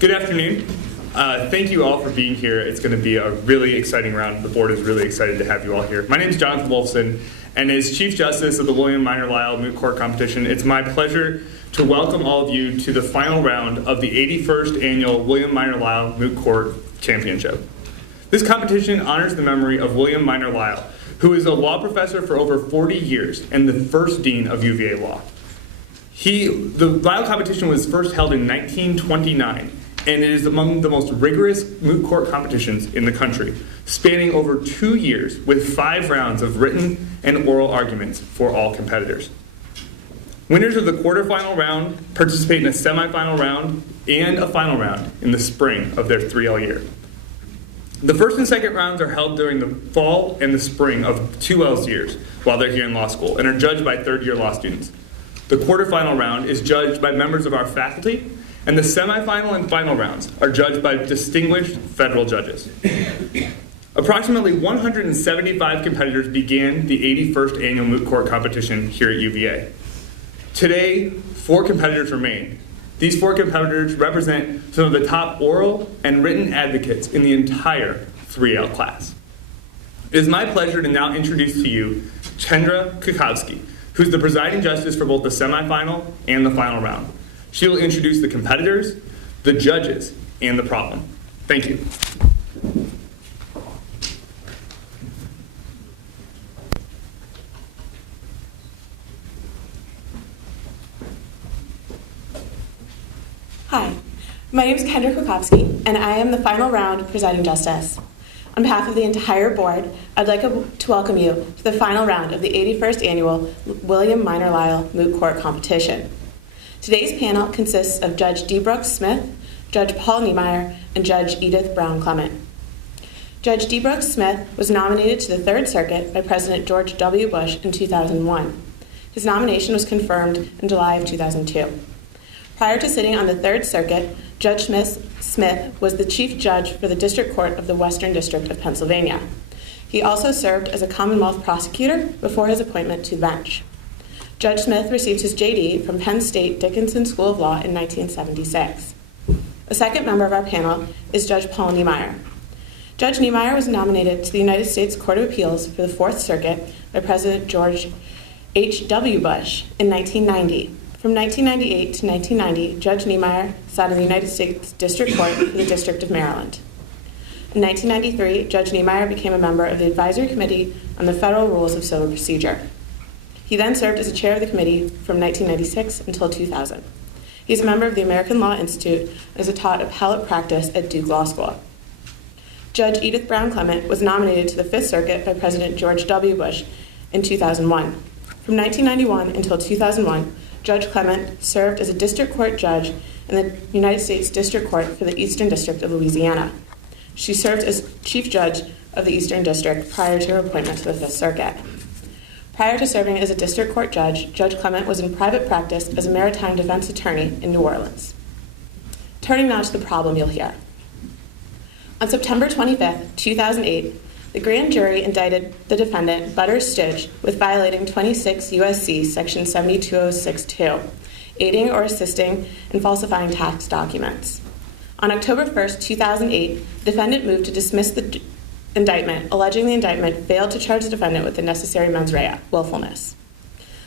Good afternoon. Thank you all for being here. It's going to be a really exciting round. The board is really excited to have you all here. My name is Jonathan Wolfson, and as Chief Justice of the William Minor Lyle Moot Court Competition, it's my pleasure to welcome all of you to the final round of the 81st Annual William Minor Lyle Moot Court Championship. This competition honors the memory of William Minor Lyle, who is a law professor for over 40 years and the first dean of UVA Law. The Lyle competition was first held in 1929, and it is among the most rigorous moot court competitions in the country, spanning over 2 years with 5 rounds of written and oral arguments for all competitors. Winners of the quarterfinal round participate in a semifinal round and a final round in the spring of their 3L year. The first and second rounds are held during the fall and the spring of 2L's years while they're here in law school and are judged by third-year law students. The quarterfinal round is judged by members of our faculty, and the semifinal and final rounds are judged by distinguished federal judges. Approximately 175 competitors began the 81st Annual Moot Court Competition here at UVA. Today, 4 competitors remain. These 4 competitors represent some of the top oral and written advocates in the entire 3L class. It is my pleasure to now introduce to you Chandra Kukowski, who's the presiding justice for both the semifinal and the final round. She will introduce the competitors, the judges, and the problem. Thank you. Hi, my name is Kendra Kukowski, and I am the final round presiding justice. On behalf of the entire board, I'd like to welcome you to the final round of the 81st Annual William Minor Lyle Moot Court Competition. Today's panel consists of Judge D. Brooks Smith, Judge Paul Niemeyer, and Judge Edith Brown Clement. Judge D. Brooks Smith was nominated to the Third Circuit by President George W. Bush in 2001. His nomination was confirmed in July of 2002. Prior to sitting on the Third Circuit, Judge Smith was the Chief Judge for the District Court of the Western District of Pennsylvania. He also served as a Commonwealth prosecutor before his appointment to the bench. Judge Smith received his JD from Penn State Dickinson School of Law in 1976. A second member of our panel is Judge Paul Niemeyer. Judge Niemeyer was nominated to the United States Court of Appeals for the Fourth Circuit by President George H.W. Bush in 1990. From 1998 to 1990, Judge Niemeyer sat in the United States District Court for the District of Maryland. In 1993, Judge Niemeyer became a member of the Advisory Committee on the Federal Rules of Civil Procedure. He then served as a chair of the committee from 1996 until 2000. He's a member of the American Law Institute and is taught appellate practice at Duke Law School. Judge Edith Brown Clement was nominated to the Fifth Circuit by President George W. Bush in 2001. From 1991 until 2001, Judge Clement served as a district court judge in the United States District Court for the Eastern District of Louisiana. She served as chief judge of the Eastern District prior to her appointment to the Fifth Circuit. Prior to serving as a district court judge, Judge Clement was in private practice as a maritime defense attorney in New Orleans. Turning now to the problem you'll hear. On September 25, 2008, the grand jury indicted the defendant, Butter Stitch, with violating 26 U.S.C. Section 72062, aiding or assisting in falsifying tax documents. On October 1, 2008, the defendant moved to dismiss the indictment, alleging the indictment failed to charge the defendant with the necessary mens rea, willfulness.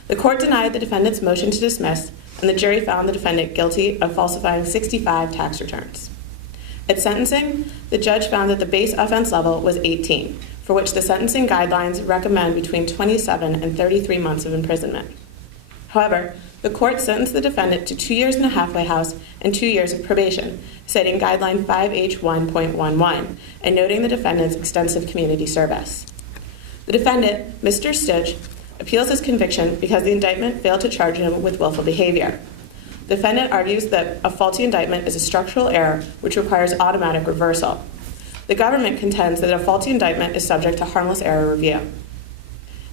The court denied the defendant's motion to dismiss, and the jury found the defendant guilty of falsifying 65 tax returns. At sentencing, the judge found that the base offense level was 18, for which the sentencing guidelines recommend between 27 and 33 months of imprisonment. However, the court sentenced the defendant to 2 years in a halfway house and 2 years of probation, citing Guideline 5H1.11 and noting the defendant's extensive community service. The defendant, Mr. Stitch, appeals his conviction because the indictment failed to charge him with willful behavior. The defendant argues that a faulty indictment is a structural error which requires automatic reversal. The government contends that a faulty indictment is subject to harmless error review.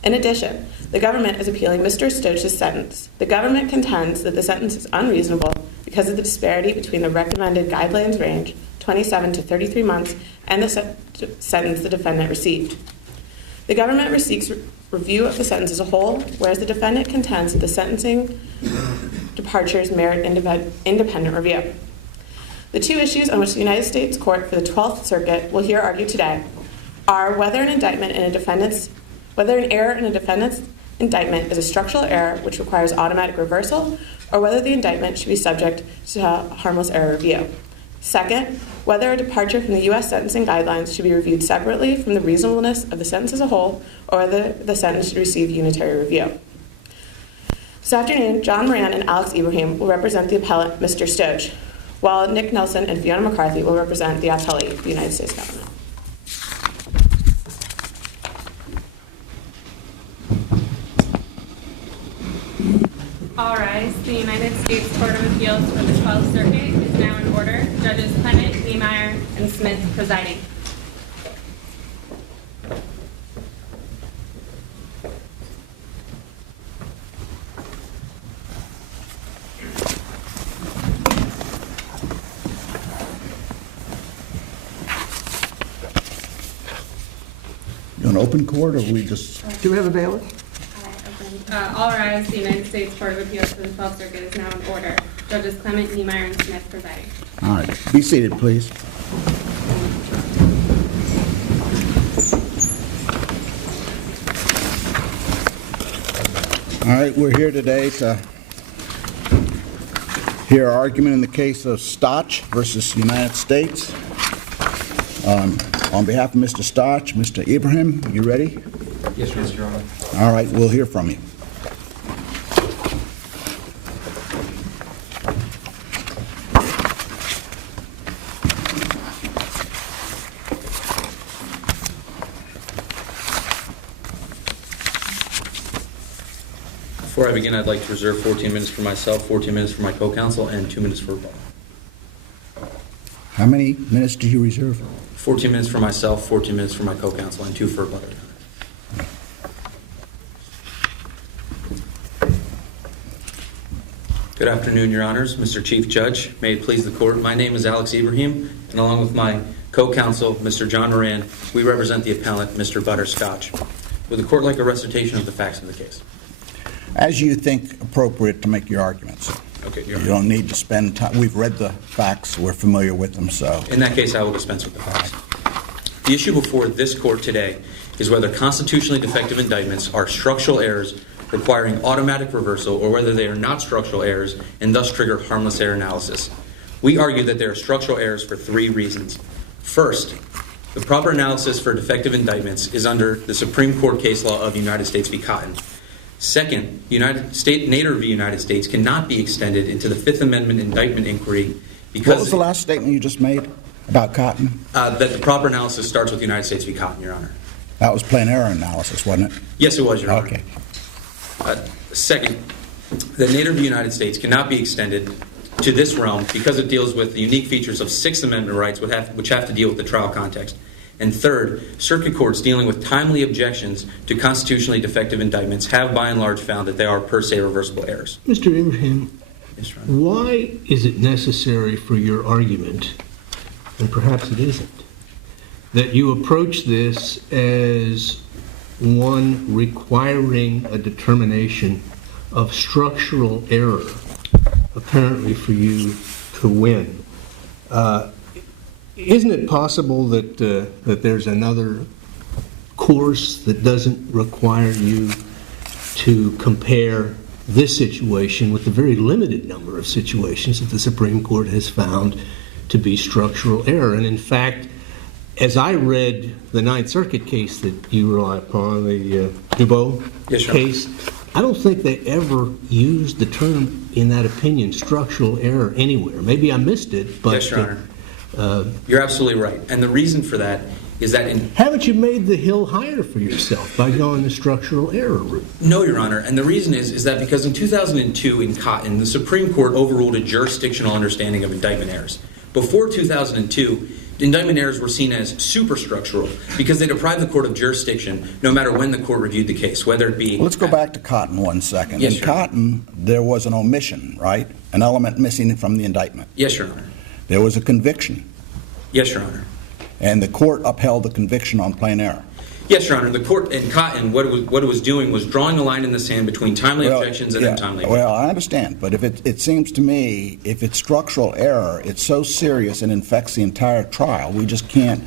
In addition, the government is appealing Mr. Stitch's sentence. The government contends that the sentence is unreasonable because of the disparity between the recommended guidelines range, 27 to 33 months, and the sentence the defendant received. The government seeks review of the sentence as a whole, whereas the defendant contends that the sentencing departures merit independent review. The two issues on which the United States Court for the 12th Circuit will hear argued today are whether an error in a defendant's indictment is a structural error which requires automatic reversal, or whether the indictment should be subject to harmless error review. Second, whether a departure from the U.S. sentencing guidelines should be reviewed separately from the reasonableness of the sentence as a whole, or whether the sentence should receive unitary review. This afternoon, John Moran and Alex Ibrahim will represent the appellant, Mr. Stoge, while Nick Nelson and Fiona McCarthy will represent the appellee, the United States government. All rise. The United States Court of Appeals for the 12th Circuit is now in order. Judges Clement, Niemeyer, and Smith presiding. You an open court, or we just? Do we have a bailiff? All rise. The United States Court of Appeals for the 12th Circuit is now in order. Judges Clement, Niemeyer, and Smith presiding. All right, be seated, please. All right, we're here today to hear argument in the case of Stoch versus United States. On behalf of Mr. Stoch, Mr. Ibrahim, you ready? Yes, Your Honor. All right, we'll hear from you. Before I begin, I'd like to reserve 14 minutes for myself, 14 minutes for my co-counsel, and 2 minutes for rebuttal. How many minutes do you reserve? 14 minutes for myself, 14 minutes for my co-counsel, and 2 for rebuttal. Good afternoon, Your Honors. Mr. Chief Judge, may it please the Court, my name is Alex Ibrahim, and along with my co-counsel, Mr. John Moran, we represent the appellant, Mr. Butter Stoch. Would the Court like a recitation of the facts of the case? As you think appropriate to make your arguments. Okay, You Your Honor. don't need to spend time. We've read the facts. We're familiar with them, so. In that case, I will dispense with the facts. The issue before this Court today is whether constitutionally defective indictments are structural errors requiring automatic reversal, or whether they are not structural errors and thus trigger harmless error analysis. We argue that they are structural errors for 3 reasons. First, the proper analysis for defective indictments is under the Supreme Court case law of United States v. Cotton. Second, Nader v. United States cannot be extended into the Fifth Amendment indictment inquiry because What was the last statement you just made about Cotton? that the proper analysis starts with United States v. Cotton, Your Honor. That was plain error analysis, wasn't it? Yes, it was, Your Honor. Okay. Second, the Nader v. United States cannot be extended to this realm because it deals with the unique features of Sixth Amendment rights which have to deal with the trial context. And third, circuit courts dealing with timely objections to constitutionally defective indictments have by and large found that they are per se reversible errors. Mr. Ibrahim, Yes, Your Honor. why is it necessary for your argument, and perhaps it isn't, that you approach this as one requiring a determination of structural error, apparently for you to win? Isn't it possible that there's another course that doesn't require you to compare this situation with the very limited number of situations that the Supreme Court has found to be structural error? And in fact, as I read the Ninth Circuit case that you rely upon, the Dubot Yes, Your Honor. case, I don't think they ever used the term, in that opinion, structural error anywhere. Maybe I missed it, but Yes, Your Honor. You're absolutely right. And the reason for that is that in haven't you made the hill higher for yourself by going the structural error route? No, Your Honor, and the reason is that because in 2002 in Cotton, the Supreme Court overruled a jurisdictional understanding of indictment errors. Before 2002, indictment errors were seen as superstructural because they deprived the court of jurisdiction no matter when the court reviewed the case, whether it be... Let's go back to Cotton 1 second. Yes, In Your Honor. Cotton, there was an omission, right? An element missing from the indictment. Yes, Your Honor. There was a conviction, Yes, Your Honor. and the court upheld the conviction on plain error. Yes, Your Honor. The court in Cotton, what it was doing was drawing a line in the sand between timely Well, objections and yeah, untimely. Well, I understand, but if it seems to me, if it's structural error, it's so serious and infects the entire trial, we just can't.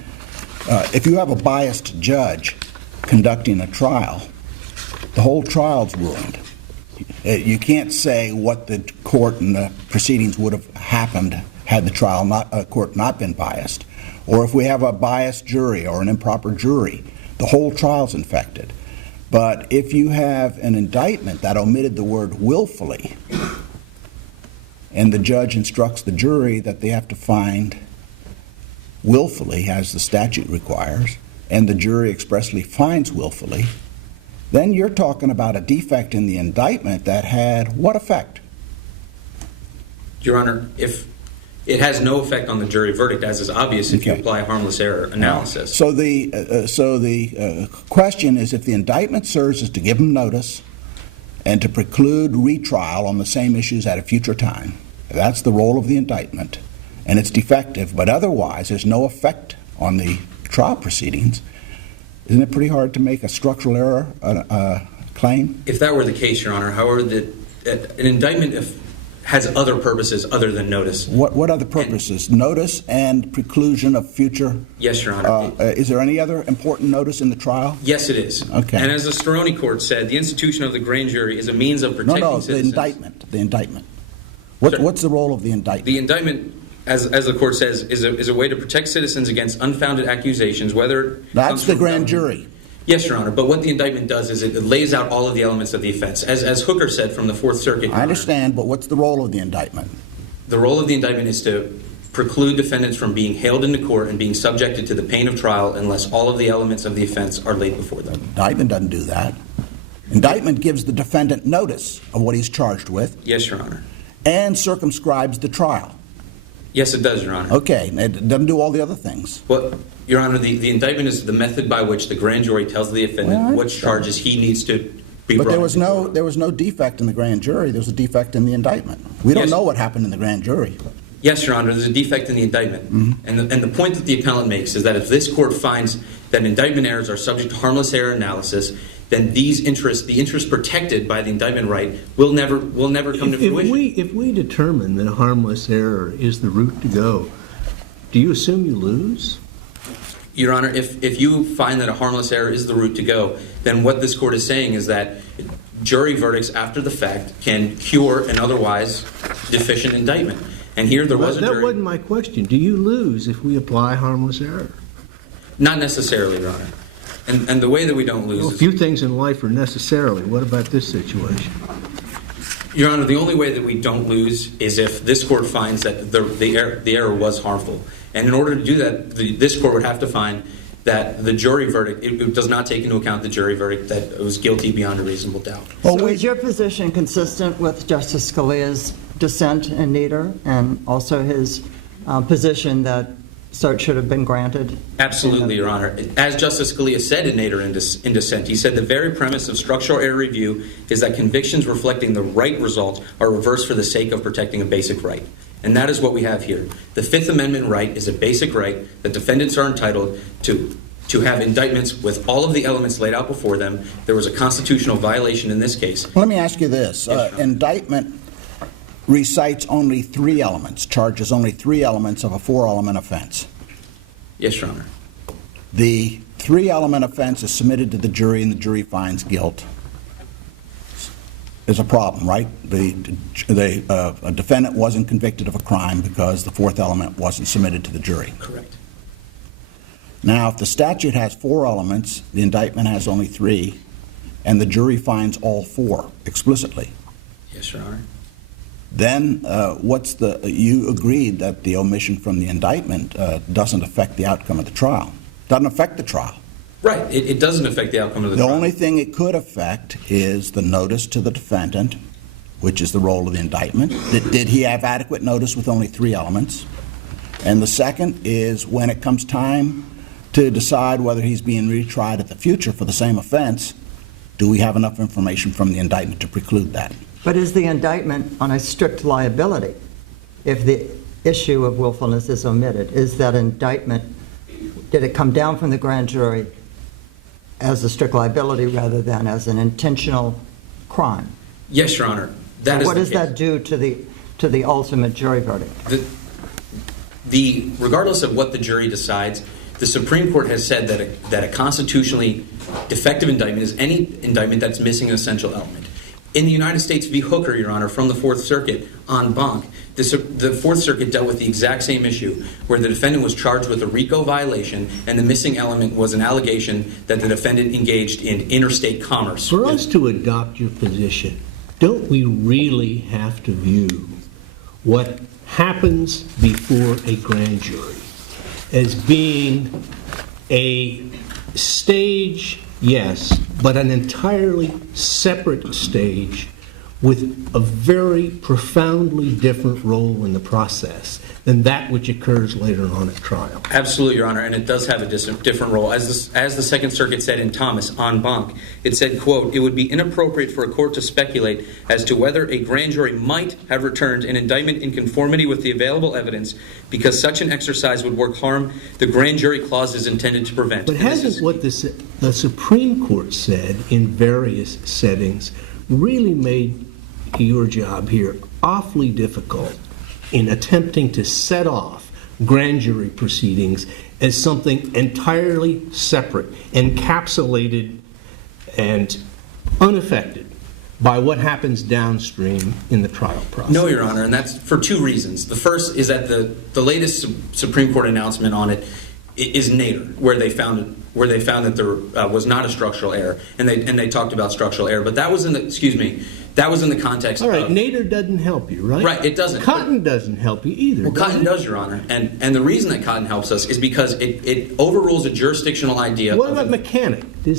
If you have a biased judge conducting a trial, the whole trial's ruined. You can't say what the court and the proceedings would have happened had the court not been biased. Or if we have a biased jury or an improper jury, the whole trial's infected. But if you have an indictment that omitted the word willfully, and the judge instructs the jury that they have to find willfully, as the statute requires, and the jury expressly finds willfully, then you're talking about a defect in the indictment that had what effect? Your Honor, if it has no effect on the jury verdict, as is obvious if you Okay. apply harmless error analysis. So the question is, if the indictment serves as to give them notice and to preclude retrial on the same issues at a future time, that's the role of the indictment, and it's defective, but otherwise there's no effect on the trial proceedings, isn't it pretty hard to make a structural error claim? If that were the case, Your Honor, however, an indictment has other purposes other than notice. What other purposes? Notice and preclusion of future? Yes, Your Honor. Is there any other important notice in the trial? Yes, it is. Okay. And as the Steroni court said, the institution of the grand jury is a means of No, protecting the citizens. indictment. The indictment. Sir. What's the role of the indictment? The indictment, as the court says, is a way to protect citizens against unfounded accusations, whether it That's comes the from grand government. jury. Yes, Your Honor. But what the indictment does is it lays out all of the elements of the offense. As Hooker said from the Fourth Circuit, Your I Honor, understand, but what's the role of the indictment? the role of the indictment is to preclude defendants from being hailed into court and being subjected to the pain of trial unless all of the elements of the offense are laid before them. Indictment doesn't do that. Indictment gives the defendant notice of what he's charged with Yes, Your Honor. and circumscribes the trial. Yes, it does, Your Honor. Okay, it doesn't do all the other things. Well, Your Honor, the indictment is the method by which the grand jury tells the defendant Well, I which understand. charges he needs to be But brought. there was no defect in the grand jury. There was a defect in the indictment. We don't Yes. know what happened in the grand jury. Yes, Your Honor, there's a defect in the indictment. Mm-hmm. And the point that the appellant makes is that if this court finds that indictment errors are subject to harmless error analysis, then the interest protected by the indictment right will never come to fruition. If we determine that a harmless error is the route to go, do you assume you lose? Your Honor, if you find that a harmless error is the route to go, then what this court is saying is that jury verdicts after the fact can cure an otherwise deficient indictment. And here there was a That jury. wasn't my question. Do you lose if we apply harmless error? Not necessarily, Your Honor. And the way that we don't lose Well, a is, few things in life are necessarily. What about this situation? Your Honor, the only way that we don't lose is if this court finds that the error was harmful. And in order to do that, this court would have to find that the jury verdict, it does not take into account the jury verdict that it was guilty beyond a reasonable doubt. Well, So we- is your position consistent with Justice Scalia's dissent in Nieder and also his position that cert should have been granted? Absolutely, Your Honor. As Justice Scalia said in Nader in dissent, he said the very premise of structural error review is that convictions reflecting the right result are reversed for the sake of protecting a basic right. And that is what we have here. The Fifth Amendment right is a basic right that defendants are entitled to have indictments with all of the elements laid out before them. There was a constitutional violation in this case. Let me ask you this. Yes, Your Honor. Indictment recites only 3 elements, charges only 3 elements of a 4-element offense. Yes, Your Honor. The 3-element offense is submitted to the jury and the jury finds guilt. Is a problem, right? A defendant wasn't convicted of a crime because the 4th element wasn't submitted to the jury. Correct. Now, if the statute has 4 elements, the indictment has only 3, and the jury finds all 4 explicitly, Yes, Your Honor. then you agreed that the omission from the indictment doesn't affect the outcome of the trial. Doesn't affect the trial. Right. It doesn't affect the outcome of the The trial. only thing it could affect is the notice to the defendant, which is the role of the indictment. Did he have adequate notice with only 3 elements? And the second is when it comes time to decide whether he's being retried at the future for the same offense, do we have enough information from the indictment to preclude that? But is the indictment on a strict liability if the issue of willfulness is omitted? Is that indictment, did it come down from the grand jury as a strict liability rather than as an intentional crime. Yes, Your Honor. That is What the does case. that do to the ultimate jury verdict? Regardless of what the jury decides, the Supreme Court has said that a constitutionally defective indictment is any indictment that's missing an essential element. In the United States v. Hooker, Your Honor, from the Fourth Circuit en banc, the Fourth Circuit dealt with the exact same issue, where the defendant was charged with a RICO violation, and the missing element was an allegation that the defendant engaged in interstate commerce. For us to adopt your position, don't we really have to view what happens before a grand jury as being a stage, yes, but an entirely separate stage with a very profoundly different role in the process than that which occurs later on at trial? Absolutely, Your Honor, and it does have a different role. As the Second Circuit said in Thomas, en banc, it said, quote, "It would be inappropriate for a court to speculate as to whether a grand jury might have returned an indictment in conformity with the available evidence, because such an exercise would work harm the grand jury clause is intended to prevent." But And this hasn't is- what the Supreme Court said in various settings really made your job here awfully difficult in attempting to set off grand jury proceedings as something entirely separate, encapsulated and unaffected by what happens downstream in the trial process? No, Your Honor, and that's for two reasons. The first is that the latest Supreme Court announcement on it is Nader, where they found that there was not a structural error, and they talked about structural error. But that was in the context. All right, of, Nader doesn't help you, right? Right, it doesn't. Cotton doesn't help you either. Well, does Cotton it? does, Your Honor, and the reason that Cotton helps us is because it overrules a justitional idea. What of about mechanic? You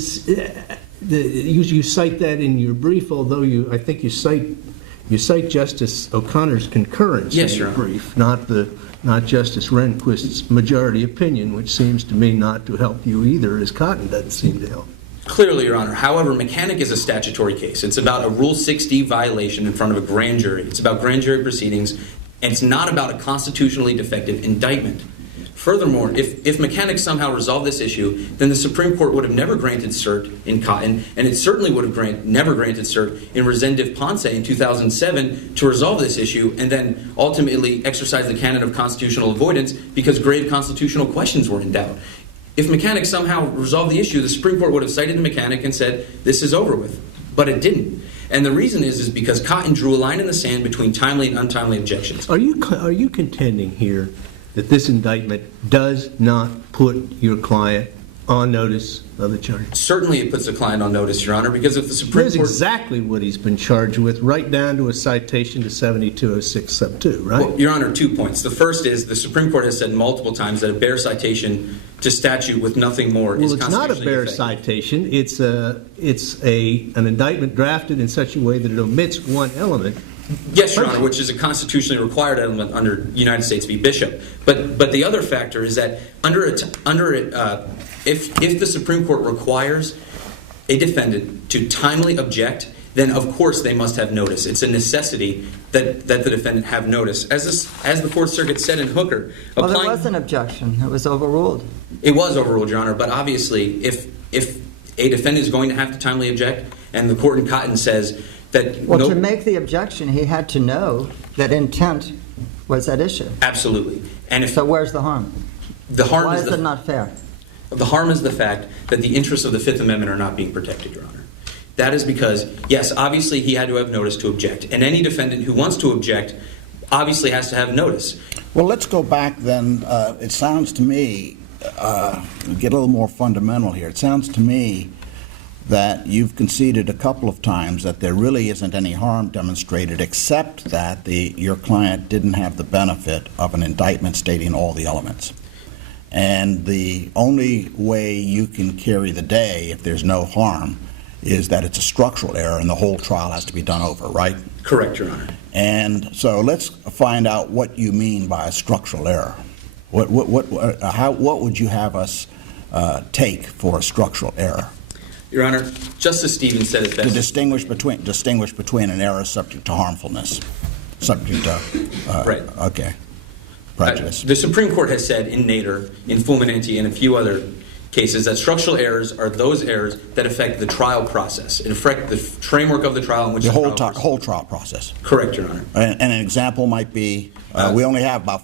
cite that in your brief, although I think you cite Justice O'Connor's concurrence Yes, in Your your Honor. brief, not Justice Rehnquist's majority opinion, which seems to me not to help you either, as Cotton doesn't seem to help. Clearly, Your Honor. However, mechanic is a statutory case. It's about a Rule 60 violation in front of a grand jury. It's about grand jury proceedings, and it's not about a constitutionally defective indictment. Furthermore, if mechanic somehow resolved this issue, then the Supreme Court would have never granted cert in Cotton, and it certainly would have never granted cert in Resendez Ponce in 2007 to resolve this issue, and then ultimately exercise the canon of constitutional avoidance because grave constitutional questions were in doubt. If mechanic somehow resolved the issue, the Supreme Court would have cited the mechanic and said, this is over with. But it didn't. And the reason is because Cotton drew a line in the sand between timely and untimely objections. Are you contending here that this indictment does not put your client on notice of the charge? Certainly it puts the client on notice, Your Honor, because if the Supreme That's Court... exactly what he's been charged with, right down to a citation to 7206 sub 2, right? Well, Your Honor, 2 points. The first is the Supreme Court has said multiple times that a bare citation to statute with nothing more is Well, it's not a constitutionally bare defective. citation. It's an indictment drafted in such a way that it omits one element. Yes, Your Honor, which is a constitutionally required element under United States v. Bishop. But the other factor is that if the Supreme Court requires a defendant to timely object, then of course they must have notice. It's a necessity that the defendant have notice. As the Fourth Circuit said in Hooker, Well, there was an objection. It was overruled. It was overruled, Your Honor, but obviously if a defendant is going to have to timely object, and the court in Cotton says that... Well, to make the objection, he had to know that intent was at issue. Absolutely. And if So where's the harm? the harm Why is is it not fair? The harm is the fact that the interests of the Fifth Amendment are not being protected, Your Honor. That is because, yes, obviously he had to have notice to object. And any defendant who wants to object obviously has to have notice. Well, let's go back then. It sounds to me, get a little more fundamental here. It sounds to me that you've conceded a couple of times that there really isn't any harm demonstrated except that your client didn't have the benefit of an indictment stating all the elements. And the only way you can carry the day if there's no harm is that it's a structural error and the whole trial has to be done over, right? Correct, Your Honor. And so let's find out what you mean by a structural error. What would you have us take for a structural error? Your Honor, Justice Stevens said it To best. distinguish between an error subject to harmfulness, subject to Right. Okay, prejudice. The Supreme Court has said in Nader, in Fulminante, and a few other cases that structural errors are those errors that affect the trial process. It affect the framework of the trial in which The the trial whole trial process. Correct, Your Honor. And an example might be, we only have about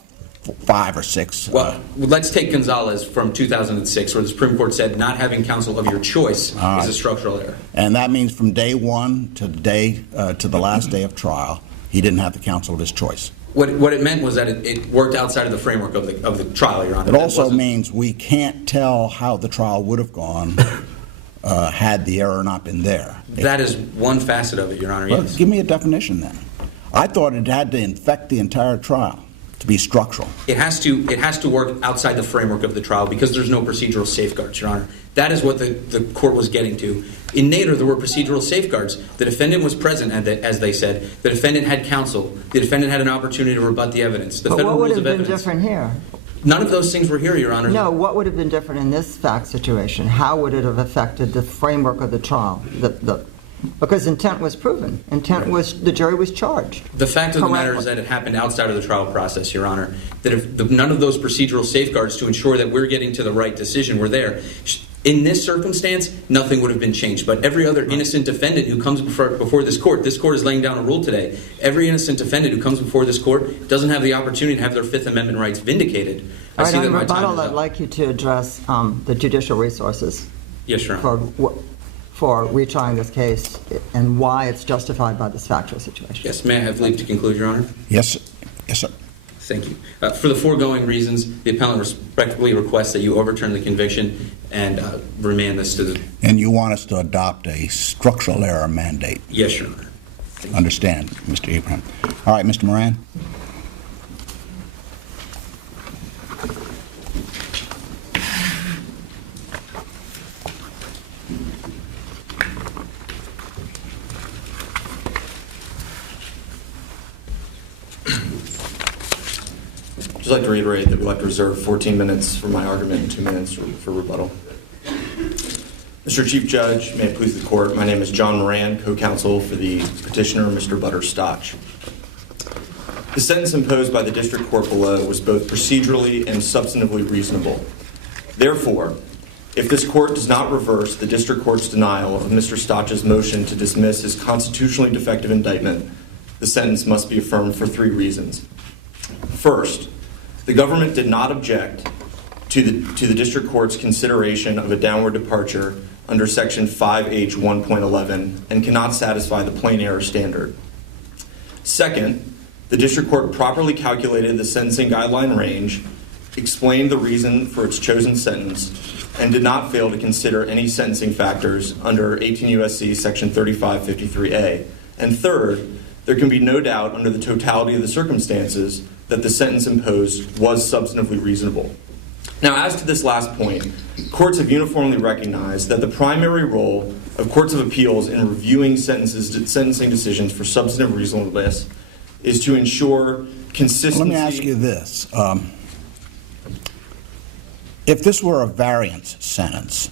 5 or 6. Well, let's take Gonzalez from 2006, where the Supreme Court said not having counsel of your choice is a structural error. And that means from day one to the last day of trial, he didn't have the counsel of his choice. What it meant was that it worked outside of the framework of the trial, Your Honor. It also means we can't tell how the trial would have gone had the error not been there. That is one facet of it, Your Honor, Well, yes. give me a definition then. I thought it had to infect the entire trial to be structural. It has to work outside the framework of the trial because there's no procedural safeguards, Your Honor. That is what the court was getting to. In Nader, there were procedural safeguards. The defendant was present, as they said. The defendant had counsel. The defendant had an opportunity to rebut the evidence. The But federal what would rules have of been evidence. different here? None of those things were here, Your Honor. No, what would have been different in this fact situation? How would it have affected the framework of the trial? Because intent was proven. The jury was charged. The fact of the matter Correctly. is that it happened outside of the trial process, Your Honor. That if none of those procedural safeguards to ensure that we're getting to the right decision were there, in this circumstance, nothing would have been changed. But every other innocent defendant who comes before this court is laying down a rule today. Every innocent defendant who comes before this court doesn't have the opportunity to have their Fifth Amendment rights vindicated. All right, that on my time rebuttal, is I'd up. like you to address the judicial resources Yes, Your Honor. for retrying this case and why it's justified by this factual situation. Yes, may I have leave to conclude, Your Honor? Yes, sir. Thank you. For the foregoing reasons, the appellant respectfully requests that you overturn the conviction and remand this to the... And you want us to adopt a structural error mandate. Yes, Your Honor. Understand, Mr. Abraham. All right, Mr. Moran. I'd just like to reiterate that we'd like to reserve 14 minutes for my argument and 2 minutes for rebuttal. Mr. Chief Judge, may it please the court, my name is John Moran, co-counsel for the petitioner, Mr. Butter Stotch. The sentence imposed by the district court below was both procedurally and substantively reasonable. Therefore, if this court does not reverse the district court's denial of Mr. Stotch's motion to dismiss his constitutionally defective indictment, the sentence must be affirmed for 3 reasons. First, the government did not object to the district court's consideration of a downward departure under Section 5H 1.11 and cannot satisfy the plain error standard. Second, the district court properly calculated the sentencing guideline range, explained the reason for its chosen sentence, and did not fail to consider any sentencing factors under 18 U.S.C. Section 3553A. And third, there can be no doubt under the totality of the circumstances that the sentence imposed was substantively reasonable. Now, as to this last point, courts have uniformly recognized that the primary role of courts of appeals in reviewing sentencing decisions for substantive reasonableness is to ensure consistency. Let me ask you this. If this were a variance sentence,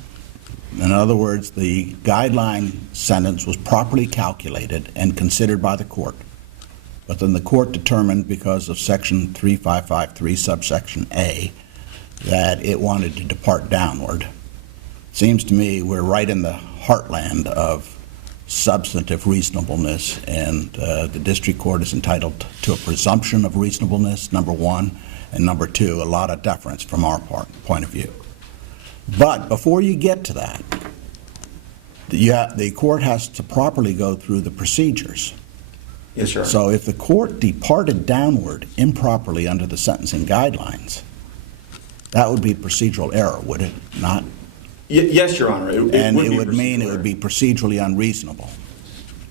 in other words, the guideline sentence was properly calculated and considered by the court, but then the court determined because of Section 3553 subsection A that it wanted to depart downward. Seems to me we're right in the heartland of substantive reasonableness, and the district court is entitled to a presumption of reasonableness, number one, and number two, a lot of deference from our point of view. But before you get to that, the court has to properly go through the procedures. Yes, Your Honor. So if the court departed downward improperly under the sentencing guidelines, that would be procedural error, would it not? Yes, Your Honor. And it be would mean it procedural would be procedurally unreasonable.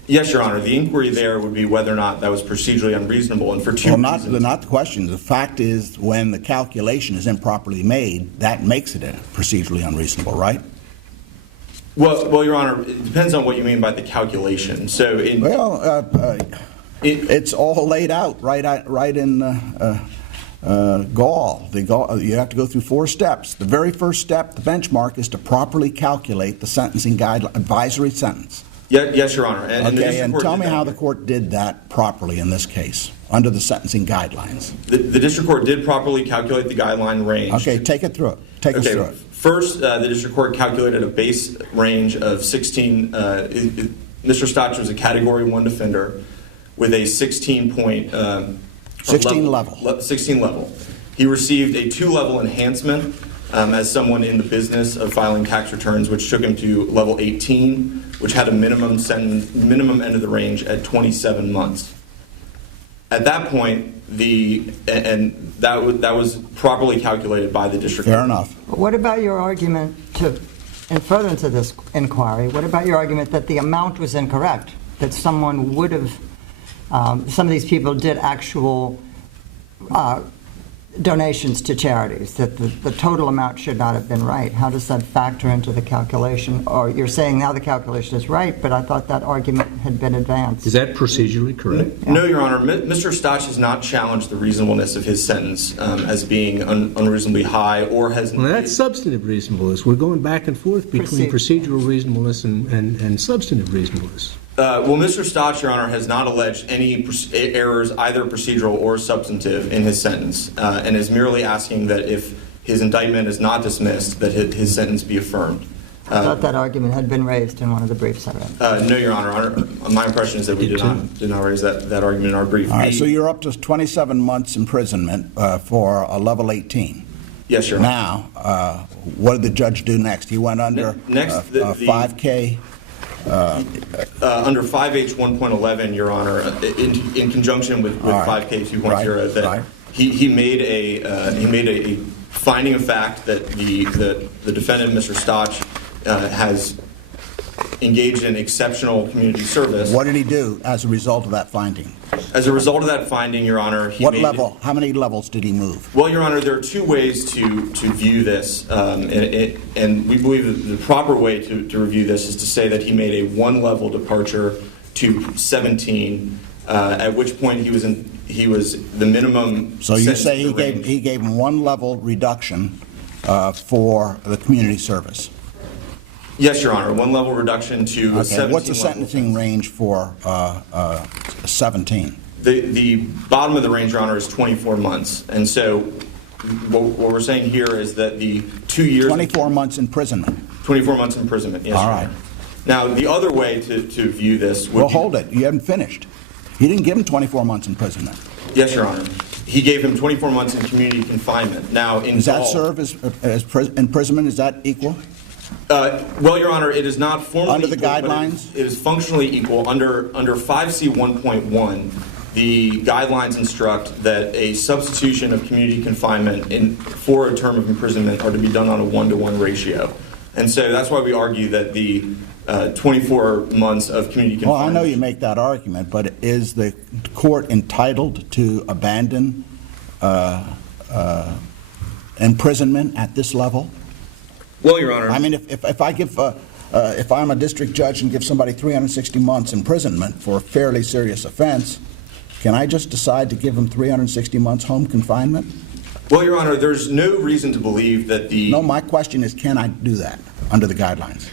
Yes, Your Honor. The inquiry there would be whether or not that was procedurally unreasonable, and for 2 Well, reasons. not the question. The fact is, when the calculation is improperly made, that makes it procedurally unreasonable, right? Well, Your Honor, it depends on what you mean by the calculation. So, It's all laid out right in Gall. You have to go through 4 steps. The very first step, the benchmark, is to properly calculate the sentencing advisory sentence. Yes, Your Honor. And the Okay, district and court tell did me that how here. the court did that properly in this case, under the sentencing guidelines. The district court did properly calculate the guideline range. Okay, take it through it. Take us through Okay, it. first, the district court calculated a base range of 16. Mr. Stotch was a Category 1 offender with a 16 point 16 level. 16 level. He received a 2-level enhancement as someone in the business of filing tax returns, which took him to level 18, which had a minimum end of the range at 27 months. At that point, that was properly calculated by the district Fair court. enough. What about your argument in furtherance of this inquiry, what about your argument that the amount was incorrect, that someone would have, some of these people did actual donations to charities, that the total amount should not have been right? How does that factor into the calculation? Or you're saying now the calculation is right, but I thought that argument had been advanced. Is that procedurally correct? No, Your Honor. Mr. Stotch has not challenged the reasonableness of his sentence as being unreasonably high or has... Well, that's substantive reasonableness. We're going back and forth between procedural reasonableness and substantive reasonableness. Well, Mr. Stotch, Your Honor, has not alleged any errors, either procedural or substantive, in his sentence, and is merely asking that if his indictment is not dismissed, that his sentence be affirmed. I thought that argument had been raised in one of the briefs I read. No, Your Honor. My impression is that we did not raise that argument in our brief. All right, so you're up to 27 months imprisonment for a level 18. Yes, Your Honor. Now, what did the judge do next? He went under Next, 5K. Under 5H 1.11, Your Honor, in conjunction with All right. 5K 2.0, that Right. he made a finding of fact that the defendant, Mr. Stotch, has engaged in exceptional community service. What did he do as a result of that finding? As a result of that finding, Your Honor, What level? How many levels did he move? Well, Your Honor, there are two ways to view this, and we believe that the proper way to review this is to say that he made a 1-level departure to 17, at which point he was the minimum. So you sentence say in the range. he gave him 1-level reduction for the community service. Yes, Your Honor, 1-level reduction to a 17. Okay, what's the level sentencing range for 17? The bottom of the range, Your Honor, is 24 months. And so what we're saying here is that the 2 years... 24 months imprisonment. 24 months imprisonment, yes, All Your right. Honor. Now, the other way to view this would Well, be... hold it. You haven't finished. He didn't give him 24 months imprisonment. Yes, Your Honor. He gave him 24 months in community confinement. Now, in Does that Gall- serve as imprisonment? Is that equal? Well, Your Honor, it is not formally Under the equal, but guidelines? it is functionally equal. Under 5C 1.1, the guidelines instruct that a substitution of community confinement for a term of imprisonment are to be done on a 1-to-1 ratio. And so that's why we argue that the 24 months of community Well, confinement... I know you make that argument, but is the court entitled to abandon imprisonment at this level? Well, Your Honor... I mean, if I give, if I'm a district judge and give somebody 360 months imprisonment for a fairly serious offense, can I just decide to give them 360 months home confinement? Well, Your Honor, there's no reason to believe that the... No, my question is, can I do that under the guidelines?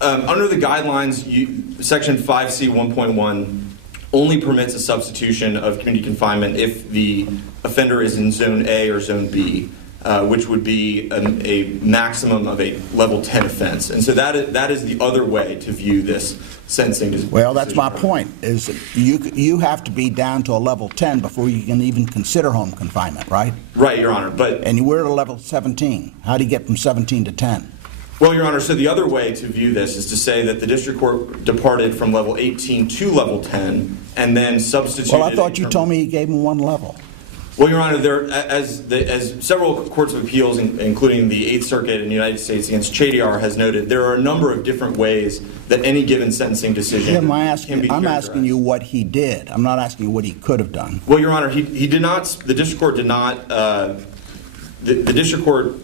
Under the guidelines, Section 5C 1.1 only permits a substitution of community confinement if the offender is in Zone A or Zone B, which would be a maximum of a level 10 offense. And so that is the other way to view this sentencing decision. Well, that's my point, is you have to be down to a level 10 before you can even consider home confinement, right? Right, Your Honor, but... And we're at a level 17. How do you get from 17 to 10? Well, Your Honor, so the other way to view this is to say that the district court departed from level 18 to level 10 and then substituted... Well, I thought you told me he gave him 1 level. Well, Your Honor, as several courts of appeals, including the Eighth Circuit in the United States against Chadiar, has noted, there are a number of different ways that any given sentencing decision Jim, can be I'm characterized. asking you what he did. I'm not asking you what he could have done. Well, Your Honor, he did not. The district court did not. The district court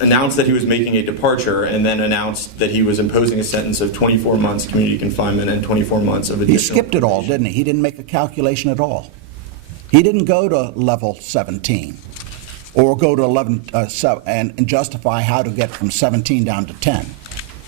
announced that he was making a departure and then announced that he was imposing a sentence of 24 months community confinement and 24 months of additional... He skipped it all, didn't he? He didn't make a calculation at all. He didn't go to level 17 or go to 11 and justify how to get from 17 down to 10.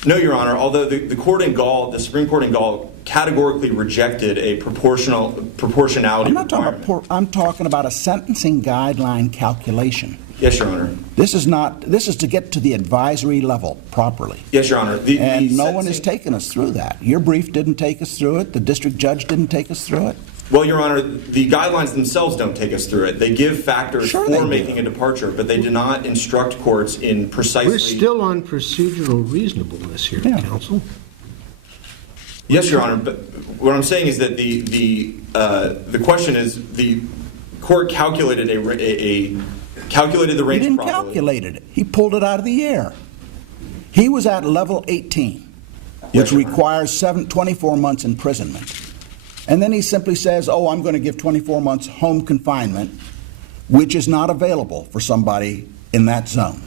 No, Your Honor, although the court in Gaul, the Supreme Court in Gaul, categorically rejected a proportionality I'm not talking requirement. about, I'm talking about a sentencing guideline calculation. Yes, Your Honor. This is to get to the advisory level properly. Yes, Your Honor. And no one has taken us through that. Your brief didn't take us through it. The district judge didn't take us through it. Well, Your Honor, the guidelines themselves don't take us through it. They give factors Sure they for do. making a departure, but they do not instruct courts in precisely... We're still on procedural reasonableness here, Yeah. counsel. Yes, Your Honor, but what I'm saying is that the question is the court calculated calculated the He range didn't properly. calculate it. He pulled it out of the air. He was at level 18, which Yes, Your Honor. requires 24 months imprisonment. And then he simply says, oh, I'm going to give 24 months home confinement, which is not available for somebody in that zone.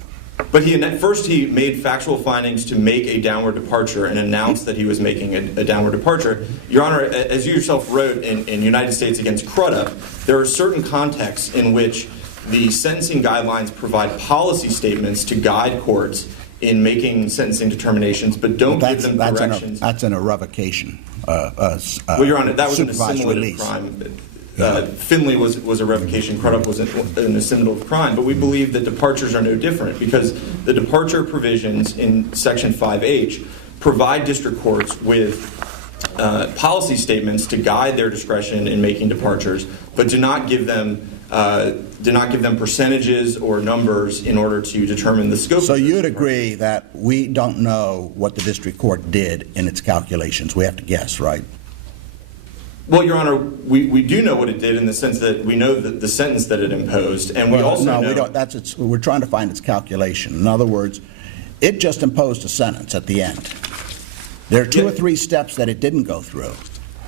But first he made factual findings to make a downward departure and announced that he was making a downward departure. Your Honor, as you yourself wrote in United States against Crudup, there are certain contexts in which the sentencing guidelines provide policy statements to guide courts in making sentencing determinations, but don't give them directions. That's in a revocation. Well, Your Honor, that was an supervised assimilative release. crime. Finley was a revocation. Crudup was an assimilative crime. But we believe that departures are no different because the departure provisions in Section 5H provide district courts with policy statements to guide their discretion in making departures, but do not give them percentages or numbers in order to determine the scope. So of you'd the agree that we don't know what the district court did in its calculations. We have to guess, right? Well, Your Honor, we do know what it did in the sense that we know that the sentence that it imposed, and we also no, know... we don't. We're trying to find its calculation. In other words, it just imposed a sentence at the end. There are two or three steps that it didn't go through.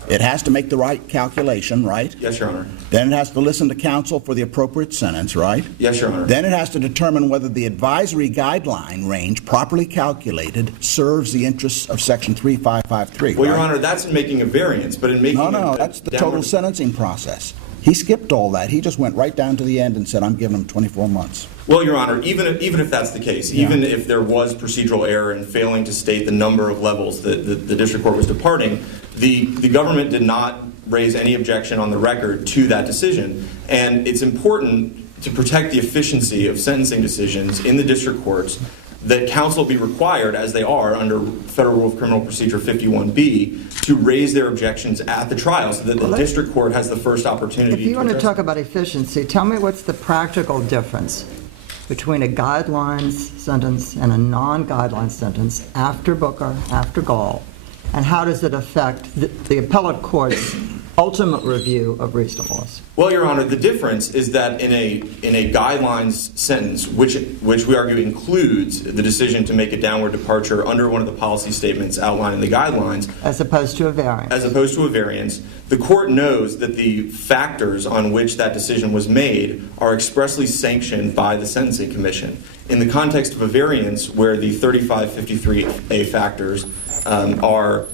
It has to make the right calculation, right? Yes, Your Honor. Then it has to listen to counsel for the appropriate sentence, right? Yes, Your Honor. Then it has to determine whether the advisory guideline range, properly calculated, serves the interests of Section 3553. Well, Your right? Honor, that's in making a variance, but in making No, that's the total sentencing process. He skipped all that. He just went right down to the end and said, I'm giving him 24 months. Well, Your Honor, even if that's the case, even if there was procedural error in failing to state the number of levels that the district court was departing, the government did not raise any objection on the record to that decision. And it's important to protect the efficiency of sentencing decisions in the district courts that counsel be required, as they are under Federal Rule of Criminal Procedure 51B, to raise their objections at the trial so that the district court has the first opportunity If you want to address talk it. about efficiency, tell me what's the practical difference between a guidelines sentence and a non-guideline sentence after Booker, after Gall, and how does it affect the appellate court's ultimate review of reasonableness? Well, Your Honor, the difference is that in a guidelines sentence, which we argue includes the decision to make a downward departure under one of the policy statements outlined in the guidelines, As opposed to a variance? as opposed to a variance, the court knows that the factors on which that decision was made are expressly sanctioned by the Sentencing Commission. In the context of a variance where the 3553A factors are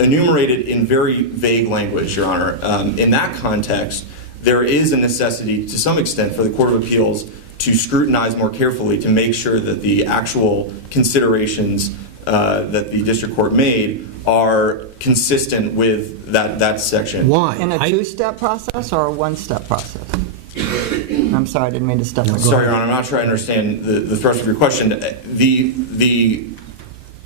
enumerated in very vague language, Your Honor, in that context, there is a necessity to some extent for the Court of Appeals to scrutinize more carefully to make sure that the actual considerations that the district court made are consistent with that section. Why? In a two-step process or a one-step process? I'm sorry, I didn't mean to step on you. Sorry, Your Honor, I'm not sure I understand the thrust of your question.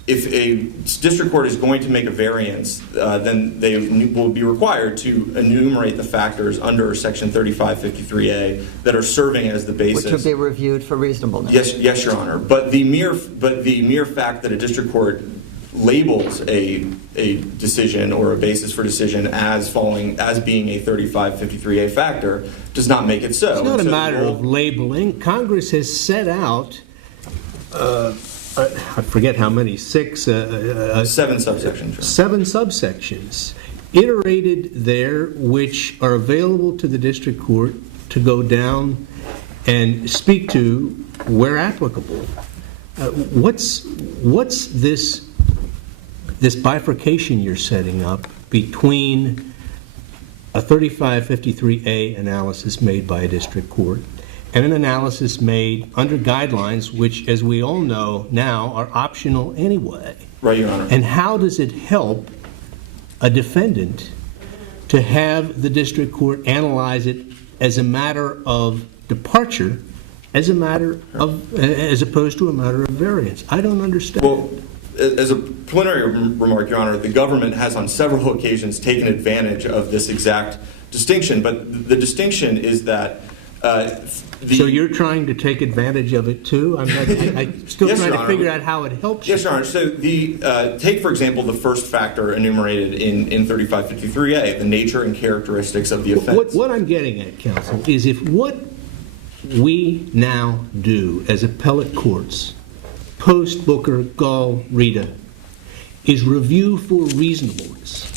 If a district court is going to make a variance, then they will be required to enumerate the factors under Section 3553A that are serving as the basis. Which would be reviewed for reasonableness? Yes, Your Honor. But the mere fact that a district court labels a decision or a basis for decision as being a 3553A factor does not make it so. It's not a And so matter of labeling. Congress has set out, I forget how many, 6... 7 subsections. Your Honor. 7 subsections iterated there, which are available to the district court to go down and speak to where applicable. What's this bifurcation you're setting up between a 3553A analysis made by a district court and an analysis made under guidelines which, as we all know now, are optional anyway. Right, Your Honor. And how does it help a defendant to have the district court analyze it as a matter of departure, as opposed to a matter of variance? I don't understand. Well, as a preliminary remark, Your Honor, the government has on several occasions taken advantage of this exact distinction, but the distinction is that so you're trying to take advantage of it too? I'm still Yes, trying Your to Honor. figure out how it helps Yes, you. Your Honor. So take, for example, the first factor enumerated in 3553A, the nature and characteristics of the offense. What I'm getting at, counsel, is if what we now do as appellate courts, post Booker, Gall, Rita, is review for reasonableness,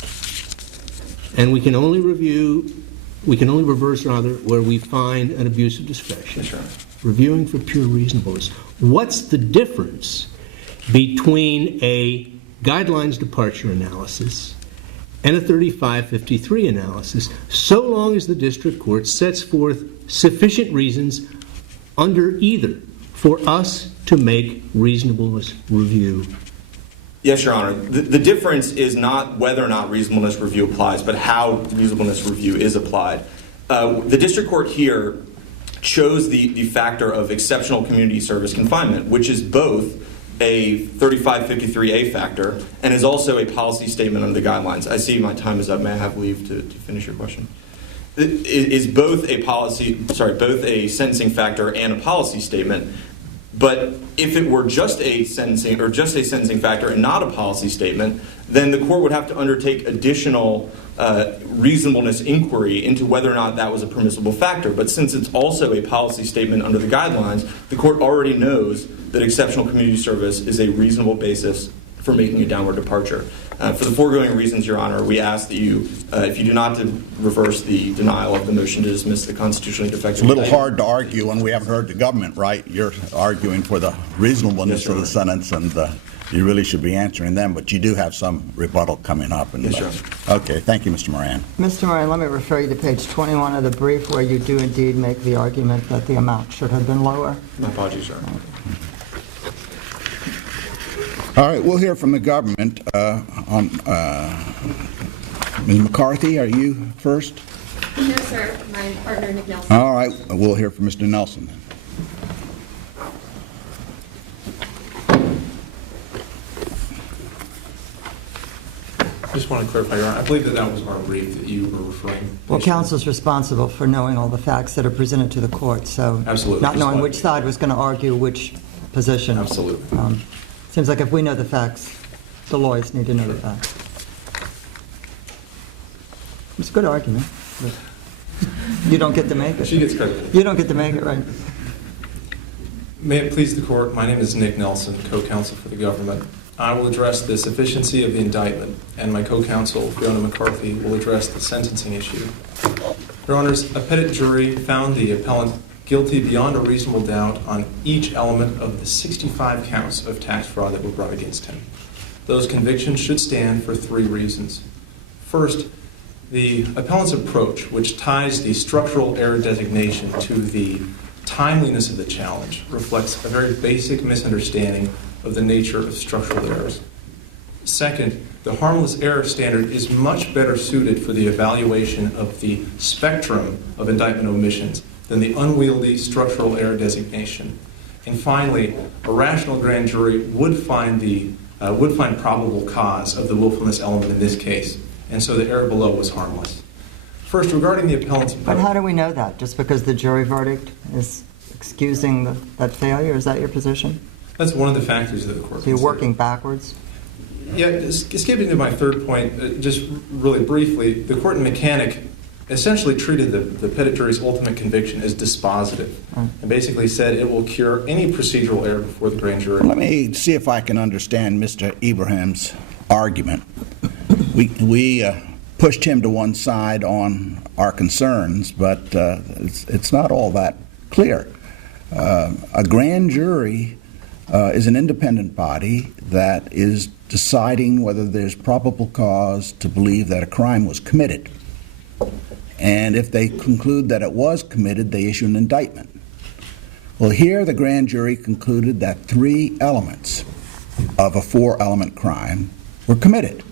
and we can only reverse rather where we find an abuse of discretion. Yes, Your Honor. Reviewing for pure reasonableness. What's the difference between a guidelines departure analysis and a 3553 analysis, so long as the district court sets forth sufficient reasons under either for us to make reasonableness review? Yes, Your Honor. The difference is not whether or not reasonableness review applies, but how reasonableness review is applied. The district court here chose the factor of exceptional community service confinement, which is both a 3553A factor and is also a policy statement under the guidelines. I see my time is up. May I have leave to finish your question? It is both a sentencing factor and a policy statement. But if it were just a sentencing factor and not a policy statement, then the court would have to undertake additional reasonableness inquiry into whether or not that was a permissible factor. But since it's also a policy statement under the guidelines, the court already knows that exceptional community service is a reasonable basis for making a downward departure. For the foregoing reasons, Your Honor, we ask that you, if you do not reverse the denial of the motion to dismiss the constitutionally defective It's a little indictment. hard to argue when we haven't heard the government, right? You're arguing for the reasonableness Yes, Your of the sentence, and you really should be answering them, but you do have some rebuttal coming up. Yes, Your Honor. Okay, thank you, Mr. Moran. Mr. Moran, let me refer you to page 21 of the brief where you do indeed make the argument that the amount should have been lower. My apologies, Your Honor. All right, we'll hear from the government. Ms. McCarthy, are you first? No, sir. My partner, Nick Nelson. All right, we'll hear from Mr. Nelson. I just want to clarify, Your Honor, I believe that was our brief that you were referring. Well, counsel's responsible for knowing all the facts that are presented to the court, so Absolutely. not knowing which side was going to argue which position. Absolutely. Seems like if we know the facts, the lawyers need to know the facts. It's a good argument, but you don't get to make it. She gets credit. You don't get to make it, right? May it please the court, my name is Nick Nelson, co-counsel for the government. I will address the sufficiency of the indictment, and my co-counsel, Fiona McCarthy, will address the sentencing issue. Your Honors, a petit jury found the appellant guilty beyond a reasonable doubt on each element of the 65 counts of tax fraud that were brought against him. Those convictions should stand for three reasons. First, the appellant's approach, which ties the structural error designation to the timeliness of the challenge, reflects a very basic misunderstanding of the nature of structural errors. Second, the harmless error standard is much better suited for the evaluation of the spectrum of indictment omissions than the unwieldy structural error designation. And finally, a rational grand jury would find probable cause of the willfulness element in this case, and so the error below was harmless. First, regarding the appellant's... But how do we know that? Just because the jury verdict is excusing that failure? Is that your position? That's one of the factors that the court So you're considered. working backwards? Yeah, skipping to my third point, just really briefly, the court in Mechanic essentially treated the petit jury's ultimate conviction as dispositive, and basically said it will cure any procedural error before the grand jury. Let me see if I can understand Mr. Ibrahim's argument. We pushed him to one side on our concerns, but it's not all that clear. A grand jury is an independent body that is deciding whether there's probable cause to believe that a crime was committed. And if they conclude that it was committed, they issue an indictment. Well, here the grand jury concluded that 3 elements of a 4-element crime were committed.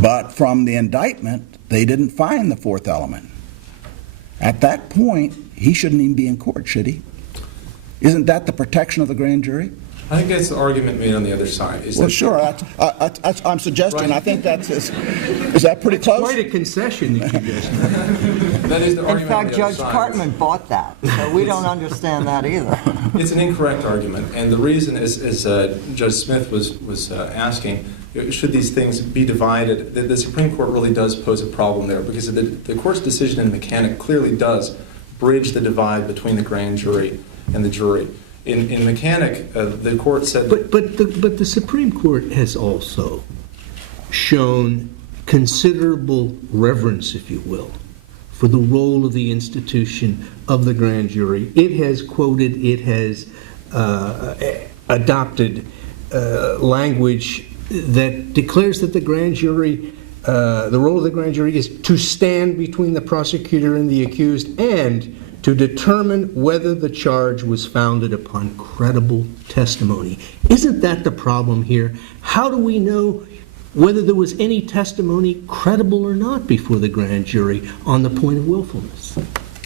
But from the indictment, they didn't find the 4th element. At that point, he shouldn't even be in court, should he? Isn't that the protection of the grand jury? I think that's the argument made on the other side. Well, sure. I'm suggesting. Right. I think is that pretty close? Quite a concession that you just made. That is the In argument on fact, the Judge other side. Cartman bought that, so we don't understand that either. It's an incorrect argument, and the reason is Judge Smith was asking, should these things be divided? The Supreme Court really does pose a problem there, because the Court's decision in Mechanic clearly does bridge the divide between the grand jury and the jury. In Mechanic, the Court said... But the Supreme Court has also shown considerable reverence, if you will, for the role of the institution of the grand jury. It has quoted, it has adopted language that declares that the grand jury, the role of the grand jury is to stand between the prosecutor and the accused and to determine whether the charge was founded upon credible testimony. Isn't that the problem here? How do we know whether there was any testimony, credible or not, before the grand jury on the point of willfulness?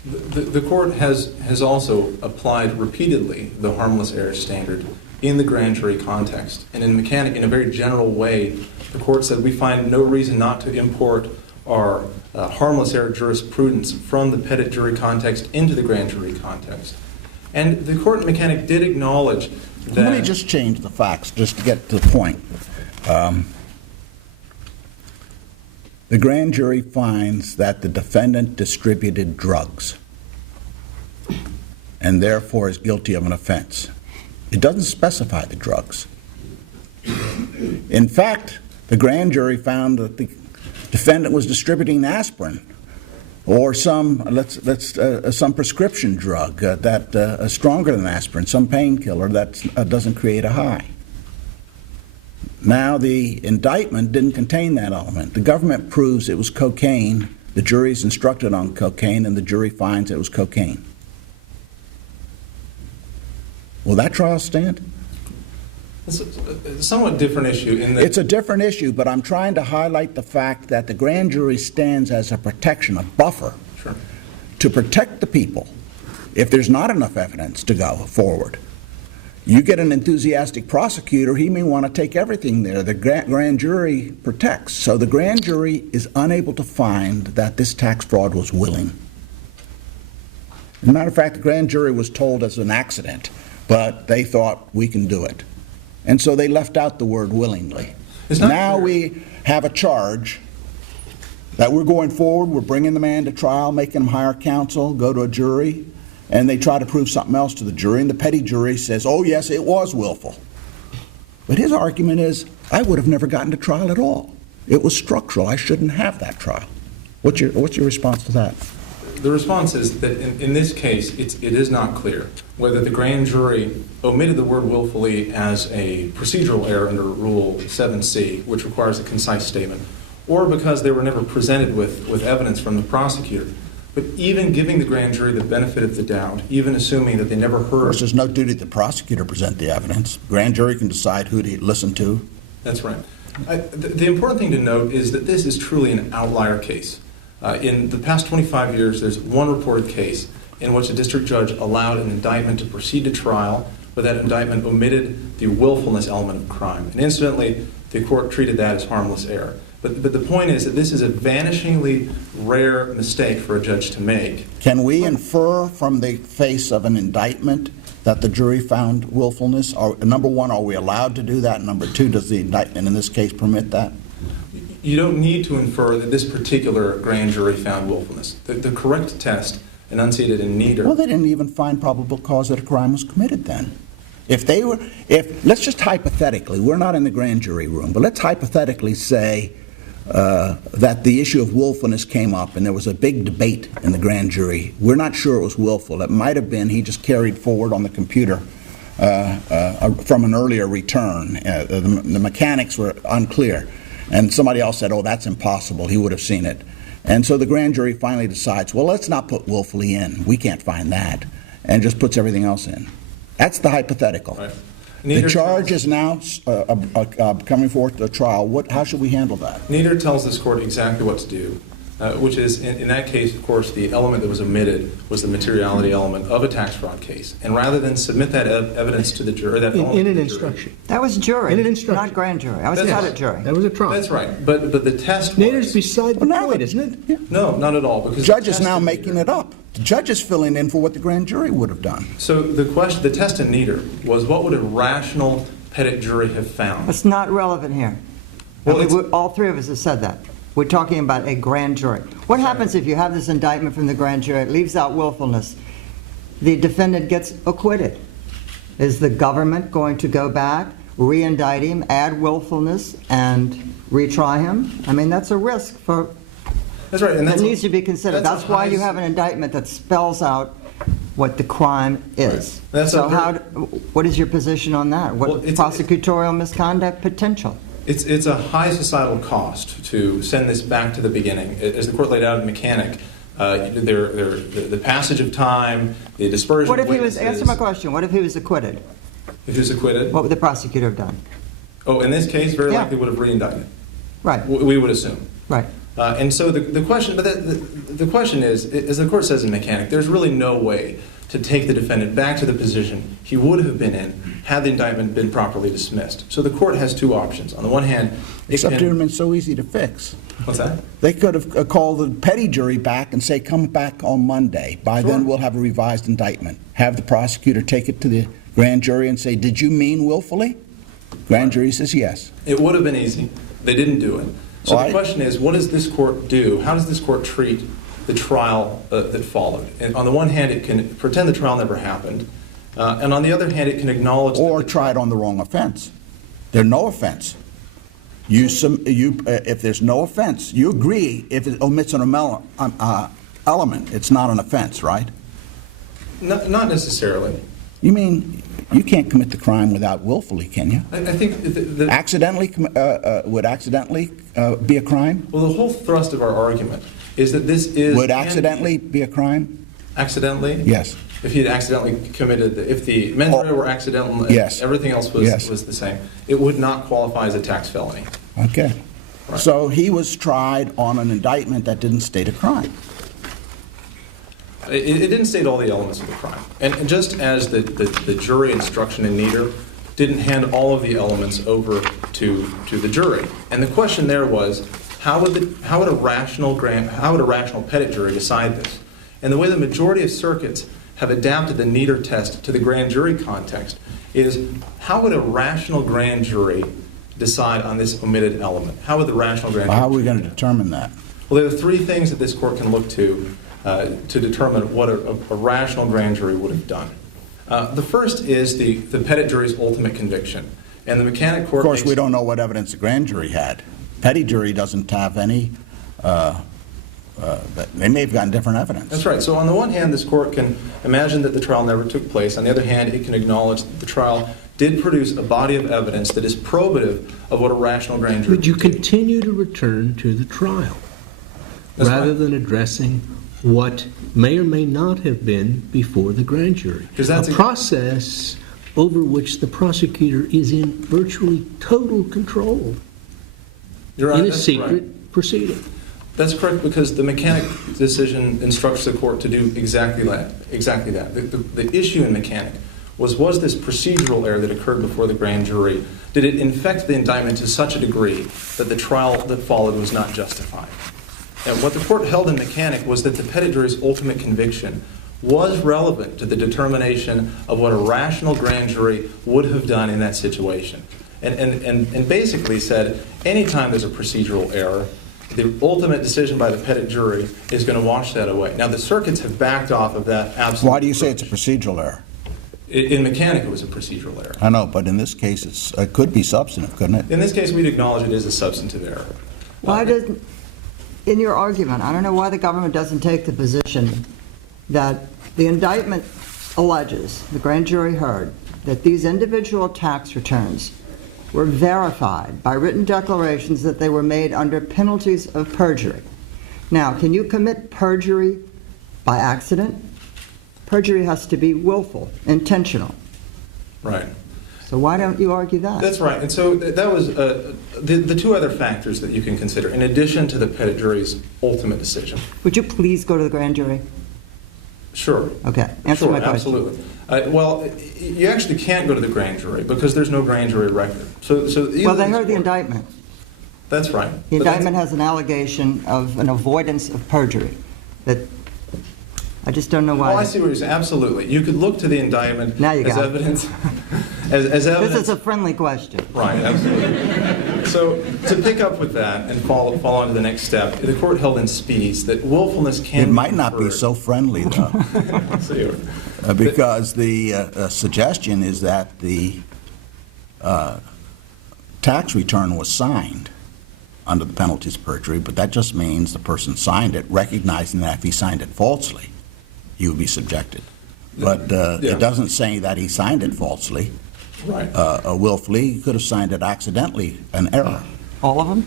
The Court has also applied repeatedly the harmless error standard in the grand jury context. And in Mechanic, in a very general way, the Court said we find no reason not to import our harmless error jurisprudence from the petit jury context into the grand jury context. And the Court in Mechanic did acknowledge that... Let me just change the facts, just to get to the point. The grand jury finds that the defendant distributed drugs and therefore is guilty of an offense. It doesn't specify the drugs. In fact, the grand jury found that the defendant was distributing aspirin or some prescription drug that is stronger than aspirin, some painkiller that doesn't create a high. Now, the indictment didn't contain that element. The government proves it was cocaine, the jury is instructed on cocaine, and the jury finds it was cocaine. Will that trial stand? It's a somewhat different issue in that... It's a different issue, but I'm trying to highlight the fact that the grand jury stands as a protection, a buffer, Sure. to protect the people if there's not enough evidence to go forward. You get an enthusiastic prosecutor, he may want to take everything there. The grand jury protects. So the grand jury is unable to find that this tax fraud was willing. As a matter of fact, the grand jury was told as an accident, but they thought we can do it. And so they left out the word willingly. Now we have a charge that we're going forward, we're bringing the man to trial, making him hire counsel, go to a jury, and they try to prove something else to the jury, and the petty jury says, oh yes, it was willful. But his argument is, I would have never gotten to trial at all. It was structural. I shouldn't have that trial. What's your response to that? The response is that in this case, it is not clear whether the grand jury omitted the word willfully as a procedural error under Rule 7C, which requires a concise statement, or because they were never presented with evidence from the prosecutor. But even giving the grand jury the benefit of the doubt, even assuming that they never heard... Of course, there's no duty to the prosecutor to present the evidence. Grand jury can decide who to listen to. That's right. The important thing to note is that this is truly an outlier case. In the past 25 years, there's one reported case in which a district judge allowed an indictment to proceed to trial, but that indictment omitted the willfulness element of crime. And incidentally, the court treated that as harmless error. But the point is that this is a vanishingly rare mistake for a judge to make. Can we infer from the face of an indictment that the jury found willfulness? Number one, are we allowed to do that? Number two, does the indictment in this case permit that? You don't need to infer that this particular grand jury found willfulness. The correct test enunciated in Nieder... Well, they didn't even find probable cause that a crime was committed then. Let's just hypothetically, we're not in the grand jury room, but let's hypothetically say that the issue of willfulness came up and there was a big debate in the grand jury. We're not sure it was willful. It might have been he just carried forward on the computer from an earlier return. The mechanics were unclear. And somebody else said, oh, that's impossible. He would have seen it. And so the grand jury finally decides, well, let's not put willfully in. We can't find that. and just puts everything else in. That's the hypothetical. Right. The Nieder charge tells- is now coming forth to trial. How should we handle that? Nieder tells this court exactly what to do, which is, in that case, of course, the element that was omitted was the materiality element of a tax fraud case. And rather than submit that evidence to the jury, that element In to an the jury- instruction. That was jury, In an instruction. not grand jury. I was That's not right. at jury. That was a trial. That's right. But the test Nader's was... beside the Well, now point, the- isn't it? Yeah. No, not at all. Because The judge is the test now in making Nieder- it up. The judge is filling in for what the grand jury would have done. So the test in Nieder was, what would a rational petit jury have found? It's not relevant here. Well, And it's- all three of us have said that. We're talking about a grand jury. What happens if you have this indictment from the grand jury, it leaves out willfulness, the defendant gets acquitted? Is the government going to go back, re-indict him, add willfulness, and retry him? I mean, that's a risk for, That's right. And that needs to be considered. that's a That's why you high- have an indictment that spells out what the crime is. Right. That's a So very- what is your position on that? Well, What it's- prosecutorial misconduct potential? It's a high societal cost to send this back to the beginning. As the court laid out in Mechanic, the passage of time, the dispersion What of if he was, witnesses. answer my question, what if he was acquitted? If he was acquitted? What would the prosecutor have done? Oh, in this case, very Yeah. likely would have re-indicted. Right, We would assume. right. And so the question, but the question is, as the court says in Mechanic, there's really no way to take the defendant back to the position he would have been in had the indictment been properly dismissed. So the court has two options. On the one hand, it Except it would have can... been so easy to fix. What's that? They could have called the petty jury back and say, come back on Monday. By Sure. then, we'll have a revised indictment. Have the prosecutor take it to the grand jury and say, did you mean willfully? Grand jury says yes. It would have been easy. They didn't do it. So Why? the question is, what does this court do? How does this court treat the trial that followed? And on the one hand, it can pretend the trial never happened. And on the other hand, it can acknowledge... Or that the try it on the wrong offense. There's no offense. If there's no offense, you agree if it omits an element, it's not an offense, right? Not necessarily. You mean you can't commit the crime without willfully, can you? I think Accidentally would accidentally be a crime? well, the whole thrust of our argument is that this is... Would accidentally be a crime? Accidentally? Yes. If he had accidentally committed, if the mens rea were accidental and Yes. everything else Yes. was the same, it would not qualify as a tax felony. Okay. Right. So he was tried on an indictment that didn't state a crime. It didn't state all the elements of the crime. And just as the jury instruction in Nieder didn't hand all of the elements over to the jury. And the question there was, how would a rational petit jury decide this? And the way the majority of circuits have adapted the Nieder test to the grand jury context is, how would a rational grand jury decide on this omitted element? How would the rational grand jury... How are we going to determine that? Well, there are three things that this court can look to determine what a rational grand jury would have done. The first is the petit jury's ultimate conviction. And the Mechanic Court... Of course, we don't know what evidence the grand jury had. Petty jury doesn't have any, they may have gotten different evidence. That's right. So on the one hand, this court can imagine that the trial never took place. On the other hand, it can acknowledge that the trial did produce a body of evidence that is probative of what a rational grand jury Would you would do. continue to return to the trial That's rather right. than addressing what may or may not have been before the grand jury? 'Cause that's a process over which the prosecutor is in virtually total control You're right, in a that's secret right. proceeding. That's correct, because the Mechanic decision instructs the court to do exactly that. The issue in Mechanic was this procedural error that occurred before the grand jury, did it infect the indictment to such a degree that the trial that followed was not justified? And what the court held in Mechanic was that the petit jury's ultimate conviction was relevant to the determination of what a rational grand jury would have done in that situation. And basically said, anytime there's a procedural error, the ultimate decision by the petit jury is going to wash that away. Now, the circuits have backed off of that absolute... Why do you say it's a procedural error? In Mechanic, it was a procedural error. I know, but in this case, it could be substantive, couldn't it? In this case, we'd acknowledge it is a substantive error. Why doesn't, in your argument, I don't know why the government doesn't take the position that the indictment alleges, the grand jury heard, that these individual tax returns were verified by written declarations that they were made under penalties of perjury. Now, can you commit perjury by accident? perjury has to be willful, intentional. Right. So why don't you argue that? That's right. And so that was the two other factors that you can consider, in addition to the petit jury's ultimate decision. Would you please go to the grand jury? Sure. Okay, answer Sure, my question. absolutely. Well, you actually can't go to the grand jury because there's no grand jury record. So Well, they heard the indictment. That's right. The But that's- indictment has an allegation of an avoidance of perjury. That I just don't know why. Oh, I see what you're saying. Absolutely. You could look to the indictment Now you as got it. evidence. as evidence. This is a friendly question. Right, absolutely. So to pick up with that and follow on to the next step, the court held in Spies that willfulness can It might not be inferred. so friendly, though, See, because the suggestion is that the tax return was signed under the penalties of perjury, but that just means the person signed it, recognizing that if he signed it falsely, he would be subjected. But Yeah. it doesn't say that he signed it falsely, Right. willfully. He could have signed it accidentally, an error. All of them?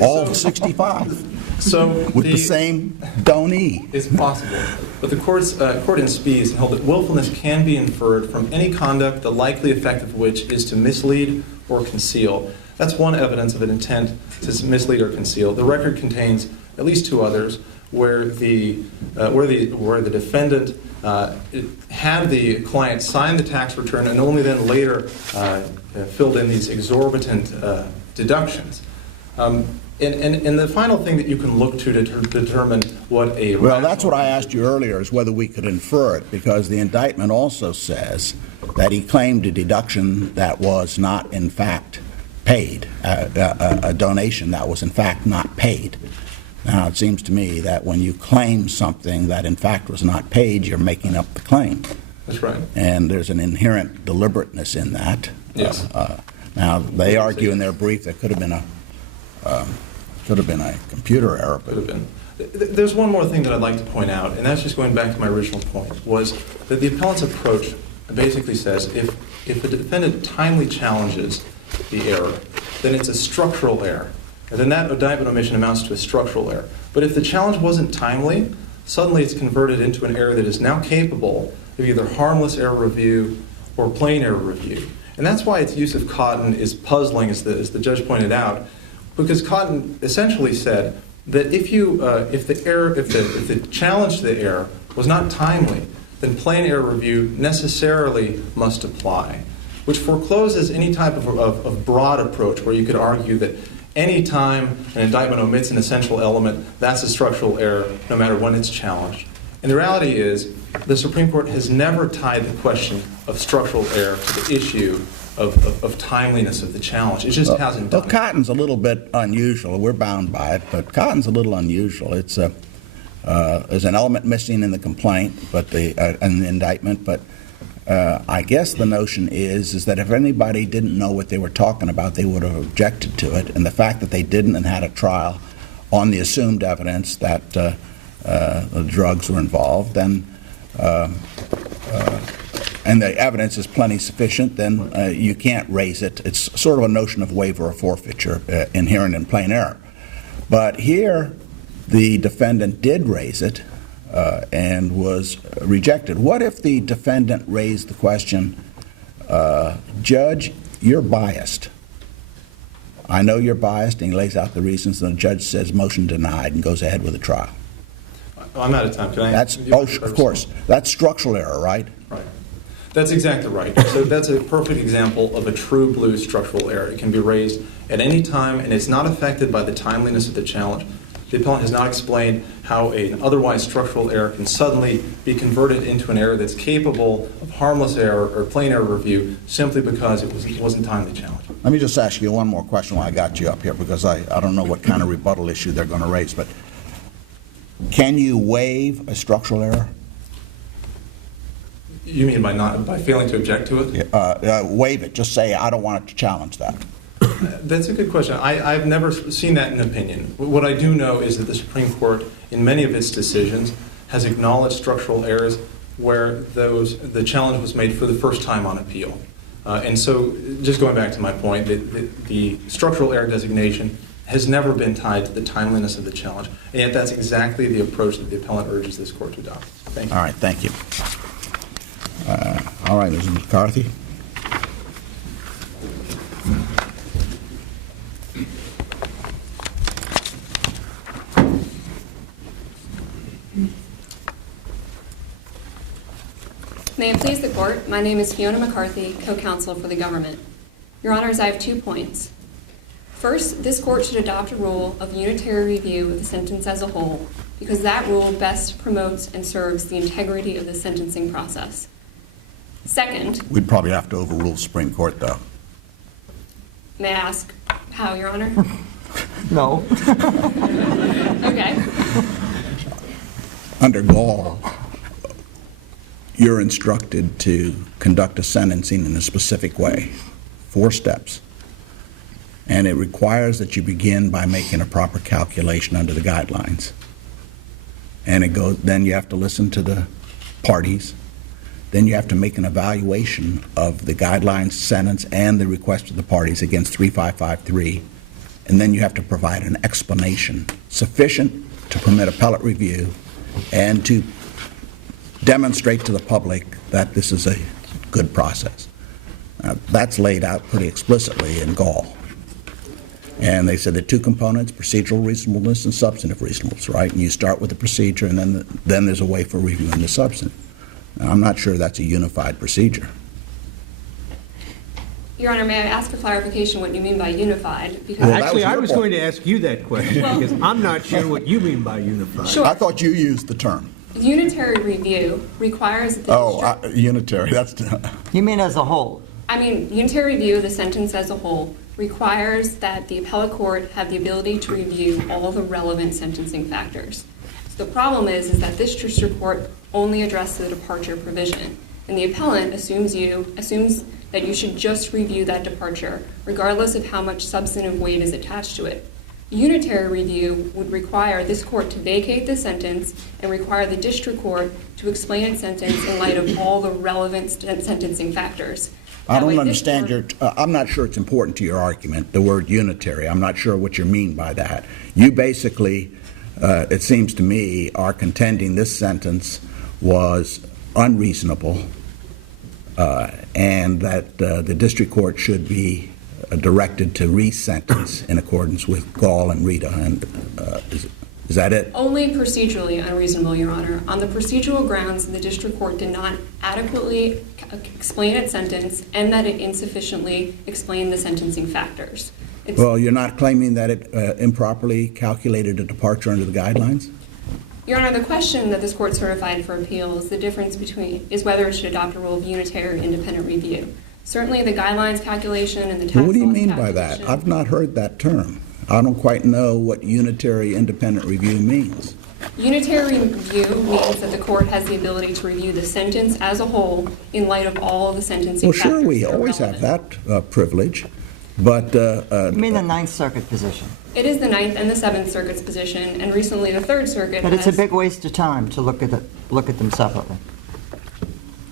All 65, So with the same donee. is possible. But the court in Spies held that willfulness can be inferred from any conduct, the likely effect of which is to mislead or conceal. That's one evidence of an intent to mislead or conceal. The record contains at least two others where the defendant had the client sign the tax return and only then later filled in these exorbitant deductions. And the final thing that you can look to determine what a Well, that's what I asked you earlier, is whether we could infer it, because the indictment also says that he claimed a deduction that was not in fact paid, a donation that was in fact not paid. Now, it seems to me that when you claim something that in fact was not paid, you're making up the claim. That's right. And there's an inherent deliberateness in that. Yes. Now, they argue in their brief that could have been a computer error, but Could have been. There's one more thing that I'd like to point out, and that's just going back to my original point, was that the appellant's approach basically says if the defendant timely challenges the error, then it's a structural error. And then that indictment omission amounts to a structural error. But if the challenge wasn't timely, suddenly it's converted into an error that is now capable of either harmless error review or plain error review. And that's why its use of Cotton is puzzling, as the judge pointed out, because Cotton essentially said that if the challenge to the error was not timely, then plain error review necessarily must apply, which forecloses any type of broad approach where you could argue that any time an indictment omits an essential element, that's a structural error, no matter when it's challenged. And the reality is, the Supreme Court has never tied the question of structural error to the issue of timeliness of the challenge. It just hasn't done Well, Cotton's a little bit unusual. We're bound by it, but Cotton's a little unusual. It's there's an element missing in the complaint, but in the indictment. But I guess the notion is that if anybody didn't know what they were talking about, they would have objected to it. And the fact that they didn't and had a trial on the assumed evidence that the drugs were involved, then and the evidence is plenty sufficient, then you can't raise it. It's sort of a notion of waiver or forfeiture inherent in plain error. But here, the defendant did raise it and was rejected. What if the defendant raised the question, Judge, you're biased. I know you're biased, and he lays out the reasons, and the judge says motion denied and goes ahead with the trial. I'm out of time. Can I? Of course. That's structural error, right? Right. That's exactly right. So that's a perfect example of a true blue structural error. It can be raised at any time, and it's not affected by the timeliness of the challenge. The appellant has not explained how an otherwise structural error can suddenly be converted into an error that's capable of harmless error or plain error review simply because it wasn't timely challenged. Let me just ask you one more question while I got you up here, because I don't know what kind of rebuttal issue they're going to raise, but can you waive a structural error? You mean by failing to object to it? Waive it. Just say, I don't want to challenge that. That's a good question. I've never seen that in opinion. What I do know is that the Supreme Court, in many of its decisions, has acknowledged structural errors where the challenge was made for the first time on appeal. And so, just going back to my point, the structural error designation has never been tied to the timeliness of the challenge, and yet that's exactly the approach that the appellant urges this court to adopt. Thank you. All right, thank you. All right, Mrs. McCarthy. May it please the Court, my name is Fiona McCarthy, co-counsel for the government. Your Honors, I have 2 points. First, this Court should adopt a rule of unitary review of the sentence as a whole, because that rule best promotes and serves the integrity of the sentencing process. Second, We'd probably have to overrule the Supreme Court, though. may I ask how, Your Honor? No. Okay. Under Gall, you're instructed to conduct a sentencing in a specific way, 4 steps. And it requires that you begin by making a proper calculation under the guidelines. And then you have to listen to the parties. Then you have to make an evaluation of the guidelines, sentence, and the request of the parties against 3553. And then you have to provide an explanation sufficient to permit appellate review and to demonstrate to the public that this is a good process. That's laid out pretty explicitly in Gall. And they said there are 2 components, procedural reasonableness and substantive reasonableness, right? And you start with the procedure, and then there's a way for reviewing the substance. Now, I'm not sure that's a unified procedure. Your Honor, may I ask for clarification what you mean by unified? Because Well, that Actually, was I your was point. going to ask you that question, because I'm not sure what you mean by unified. Sure. I thought you used the term. Unitary review requires that the district... Unitary, that's... You mean as a whole? unitary review of the sentence as a whole requires that the appellate court have the ability to review all the relevant sentencing factors. So the problem is that this district court only addressed the departure provision, and the appellant assumes that you should just review that departure, regardless of how much substantive weight is attached to it. Unitary review would require this court to vacate the sentence and require the district court to explain its sentence in light of all the relevant sentencing factors. I That way, don't this understand court- I'm not sure it's important to your argument, the word unitary. I'm not sure what you mean by that. You basically, it seems to me, are contending this sentence was unreasonable and that the district court should be directed to re-sentence in accordance with Gall and Rita. And is that it? Only procedurally unreasonable, Your Honor. On the procedural grounds, the district court did not adequately explain its sentence and that it insufficiently explained the sentencing factors. Well, you're not claiming that it improperly calculated a departure under the guidelines? Your Honor, the question that this court certified for appeal is the difference is whether it should adopt a rule of unitary or independent review. Certainly, the guidelines calculation and the tax Well, what do you laws mean by that? calculation- I've not heard that term. I don't quite know what unitary independent review means. Unitary review means that the court has the ability to review the sentence as a whole in light of all of the sentencing Well, factors. sure, we that are always have relevant. that privilege, but You mean the Ninth Circuit position? It is the Ninth and the Seventh Circuit's position, and recently the Third Circuit But it's a has- big waste of time to look at them separately.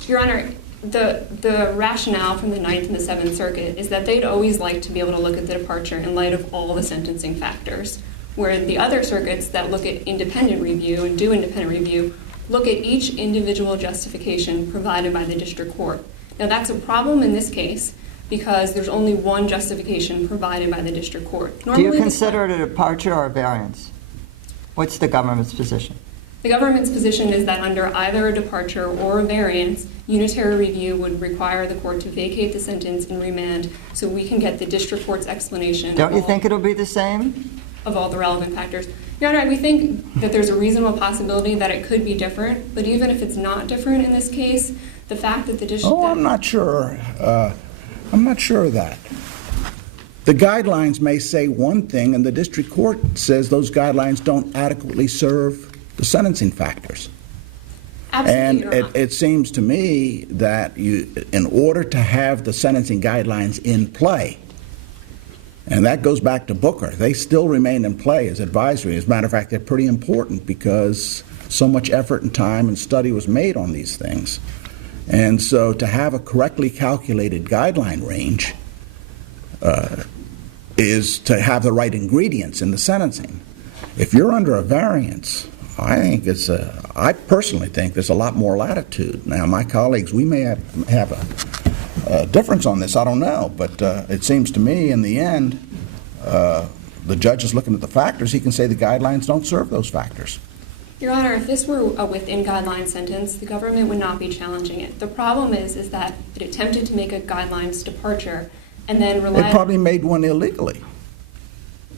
Your Honor, the rationale from the Ninth and the Seventh Circuit is that they'd always like to be able to look at the departure in light of all the sentencing factors, where the other circuits that look at independent review and do independent review look at each individual justification provided by the district court. Now, that's a problem in this case because there's only one justification provided by the district court. Do you Normally, consider it a departure or a variance? What's the government's position? the government's position is that under either a departure or a variance, unitary review would require the court to vacate the sentence and remand so we can get the district court's explanation Don't you think it'll be the same? of all the relevant factors. Your Honor, we think that there's a reasonable possibility that it could be different, but even if it's not different in this case, the fact that the district... I'm not sure. I'm not sure of that. The guidelines may say one thing, and the district court says those guidelines don't adequately serve the sentencing factors. Absolutely, And Your Honor. it seems to me that in order to have the sentencing guidelines in play, and that goes back to Booker, they still remain in play as advisory. As a matter of fact, they're pretty important because so much effort and time and study was made on these things. And so to have a correctly calculated guideline range is to have the right ingredients in the sentencing. If you're under a variance I personally think there's a lot more latitude. Now, my colleagues, we may have a difference on this, I don't know, but it seems to me in the end, the judge is looking at the factors. He can say the guidelines don't serve those factors. Your Honor, if this were a within guideline sentence, the government would not be challenging it. The problem is that it attempted to make a guidelines departure and then relied It probably made one illegally.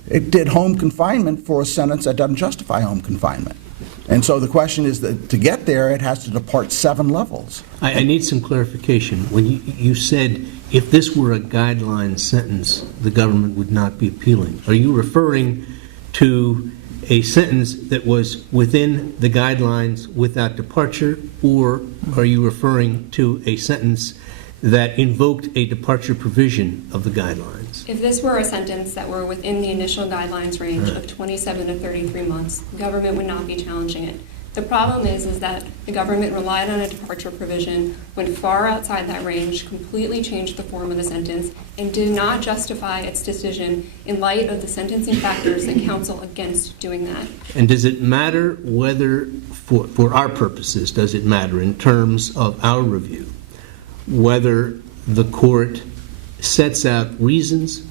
It did home confinement for a sentence that doesn't justify home confinement. And so the question is that to get there, it has to depart 7 levels. I need some clarification. When you said if this were a guideline sentence, the government would not be appealing, are you referring to a sentence that was within the guidelines without departure, or are you referring to a sentence that invoked a departure provision of the guidelines? If this were a sentence that were within the initial guidelines range of 27 to 33 months, the government would not be challenging it. The problem is that the government relied on a departure provision, went far outside that range, completely changed the form of the sentence, and did not justify its decision in light of the sentencing factors that counsel against doing that. And does it matter whether, for our purposes, does it matter in terms of our review, whether the court sets out reasons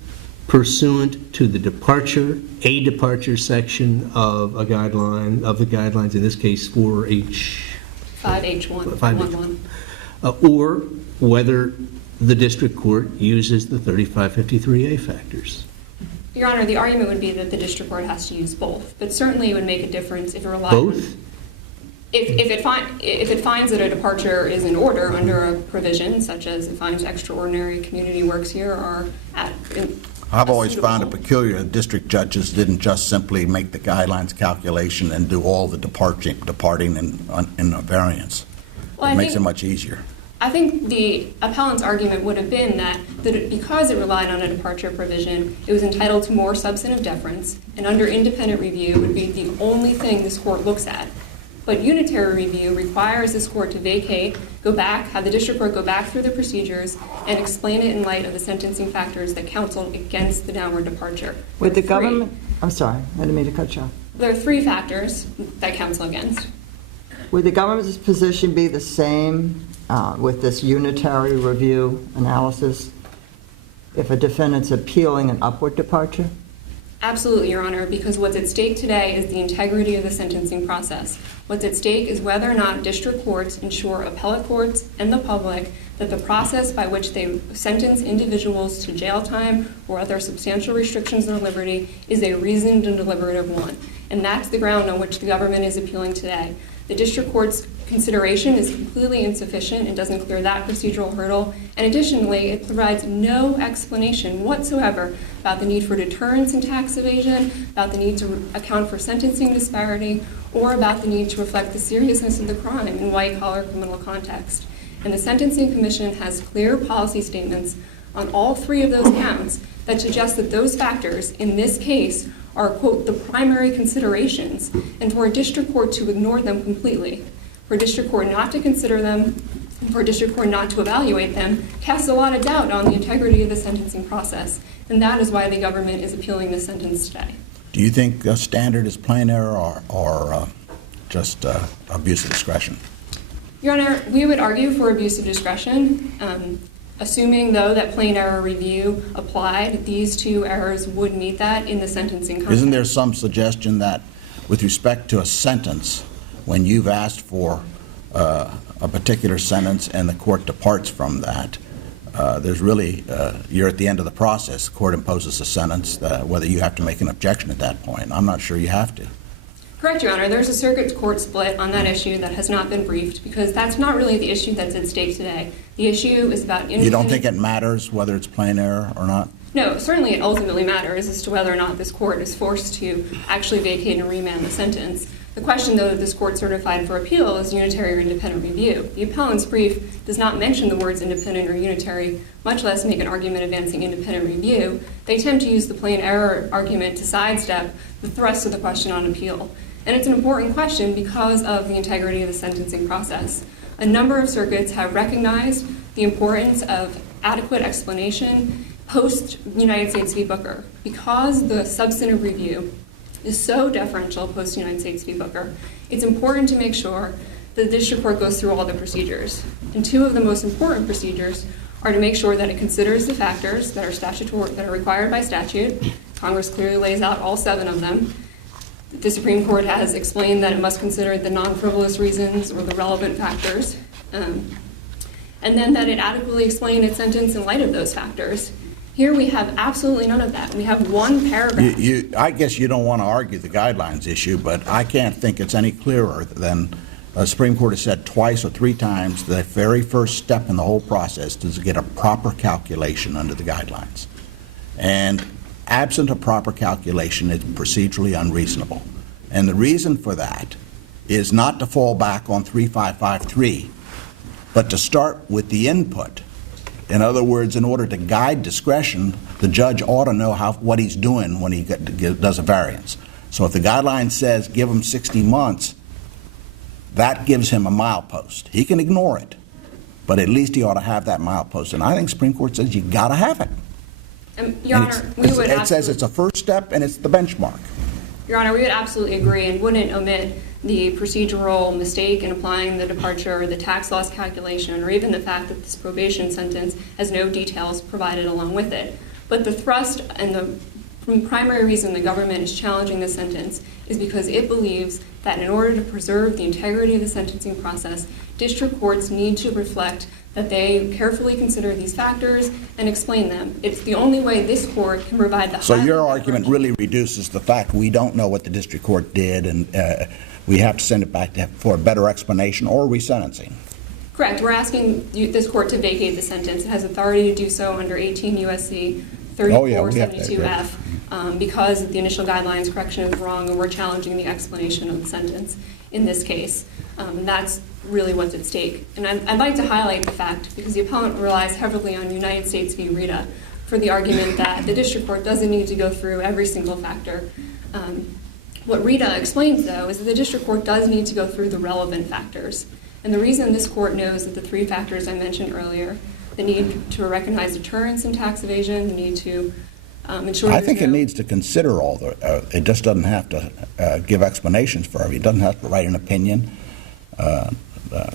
pursuant to the a departure section of a guideline, of the guidelines, in this case 5H1. Or whether the district court uses the 3553A factors? Your Honor, the argument would be that the district court has to use both, but certainly it would make a difference if it relied Both? If it finds that a departure is in order under a provision, such as it finds extraordinary community works here or I've always found it peculiar that district judges didn't just simply make the guidelines calculation and do all the departing in a variance. Well, It makes it much easier. I think the appellant's argument would have been that because it relied on a departure provision, it was entitled to more substantive deference, and under independent review would be the only thing this court looks at. But unitary review requires this court to vacate, go back, have the district court go back through the procedures, and explain it in light of the sentencing factors that counsel against the downward departure. Would the government, I'm sorry, I didn't mean to cut you off. There are 3 factors that counsel against. Would the government's position be the same with this unitary review analysis if a defendant's appealing an upward departure? Absolutely, Your Honor, because what's at stake today is the integrity of the sentencing process. What's at stake is whether or not district courts ensure appellate courts and the public that the process by which they sentence individuals to jail time or other substantial restrictions on liberty is a reasoned and deliberative one. And that's the ground on which the government is appealing today. The district court's consideration is completely insufficient. It doesn't clear that procedural hurdle. And additionally, it provides no explanation whatsoever about the need for deterrence in tax evasion, about the need to account for sentencing disparity, or about the need to reflect the seriousness of the crime in white-collar criminal context. And the Sentencing Commission has clear policy statements on all 3 of those counts that suggest that those factors in this case are, quote, the primary considerations, and for a district court to ignore them completely, for a district court not to consider them, for a district court not to evaluate them, casts a lot of doubt on the integrity of the sentencing process. And that is why the government is appealing this sentence today. Do you think the standard is plain error or just abuse of discretion? Your Honor, we would argue for abuse of discretion. Assuming, though, that plain error review applied, these 2 errors would meet that in the sentencing context. Isn't there some suggestion that with respect to a sentence, when you've asked for a particular sentence and the court departs from that, there's really, you're at the end of the process. The court imposes a sentence, whether you have to make an objection at that point. I'm not sure you have to. Correct, Your Honor. There's a circuit court split on that issue that has not been briefed because that's not really the issue that's at stake today. The issue is about independent... You don't think it matters whether it's plain error or not? No, certainly it ultimately matters as to whether or not this court is forced to actually vacate and remand the sentence. The question, though, that this court certified for appeal is unitary or independent review. The appellant's brief does not mention the words independent or unitary, much less make an argument advancing independent review. They attempt to use the plain error argument to sidestep the thrust of the question on appeal. And it's an important question because of the integrity of the sentencing process. A number of circuits have recognized the importance of adequate explanation post-United States v. Booker. Because the substantive review is so deferential post United States v. Booker, it's important to make sure that the district court goes through all the procedures. And two of the most important procedures are to make sure that it considers the factors that are required by statute. Congress clearly lays out all 7 of them. The Supreme Court has explained that it must consider the non-frivolous reasons or the relevant factors. And then that it adequately explain its sentence in light of those factors. Here we have absolutely none of that. We have one paragraph. I guess you don't want to argue the guidelines issue, but I can't think it's any clearer than the Supreme Court has said twice or 3 times the very first step in the whole process is to get a proper calculation under the guidelines. And absent a proper calculation, it's procedurally unreasonable. And the reason for that is not to fall back on 3553, but to start with the input. In other words, in order to guide discretion, the judge ought to know what he's doing when he does a variance. So if the guideline says give him 60 months, that gives him a milepost. He can ignore it, but at least he ought to have that milepost. And I think Supreme Court says you got to have it. Your Honor, it says it's a first step and it's the benchmark. Your Honor, we would absolutely agree and wouldn't omit the procedural mistake in applying the departure or the tax loss calculation, or even the fact that this probation sentence has no details provided along with it. But the thrust and the primary reason the government is challenging this sentence is because it believes that in order to preserve the integrity of the sentencing process, district courts need to reflect that they carefully consider these factors and explain them. It's the only way this court can provide the So your argument really reduces the fact we don't know what the district court did, and we have to send it back for a better explanation or resentencing. Correct. We're asking this court to vacate the sentence. It has authority to do so under 18 U.S.C. 3472F because the initial guidelines correction is wrong, and we're challenging the explanation of the sentence in this case. That's really what's at stake. And I'd like to highlight the fact, because the appellant relies heavily on United States v. Rita for the argument that the district court doesn't need to go through every single factor. What Rita explains, though, is that the district court does need to go through the relevant factors. And the reason this court knows that the 3 factors I mentioned earlier, the need to recognize deterrence in tax evasion, the need to ensure... I think it needs to consider all the... it just doesn't have to give explanations for it. It doesn't have to write an opinion.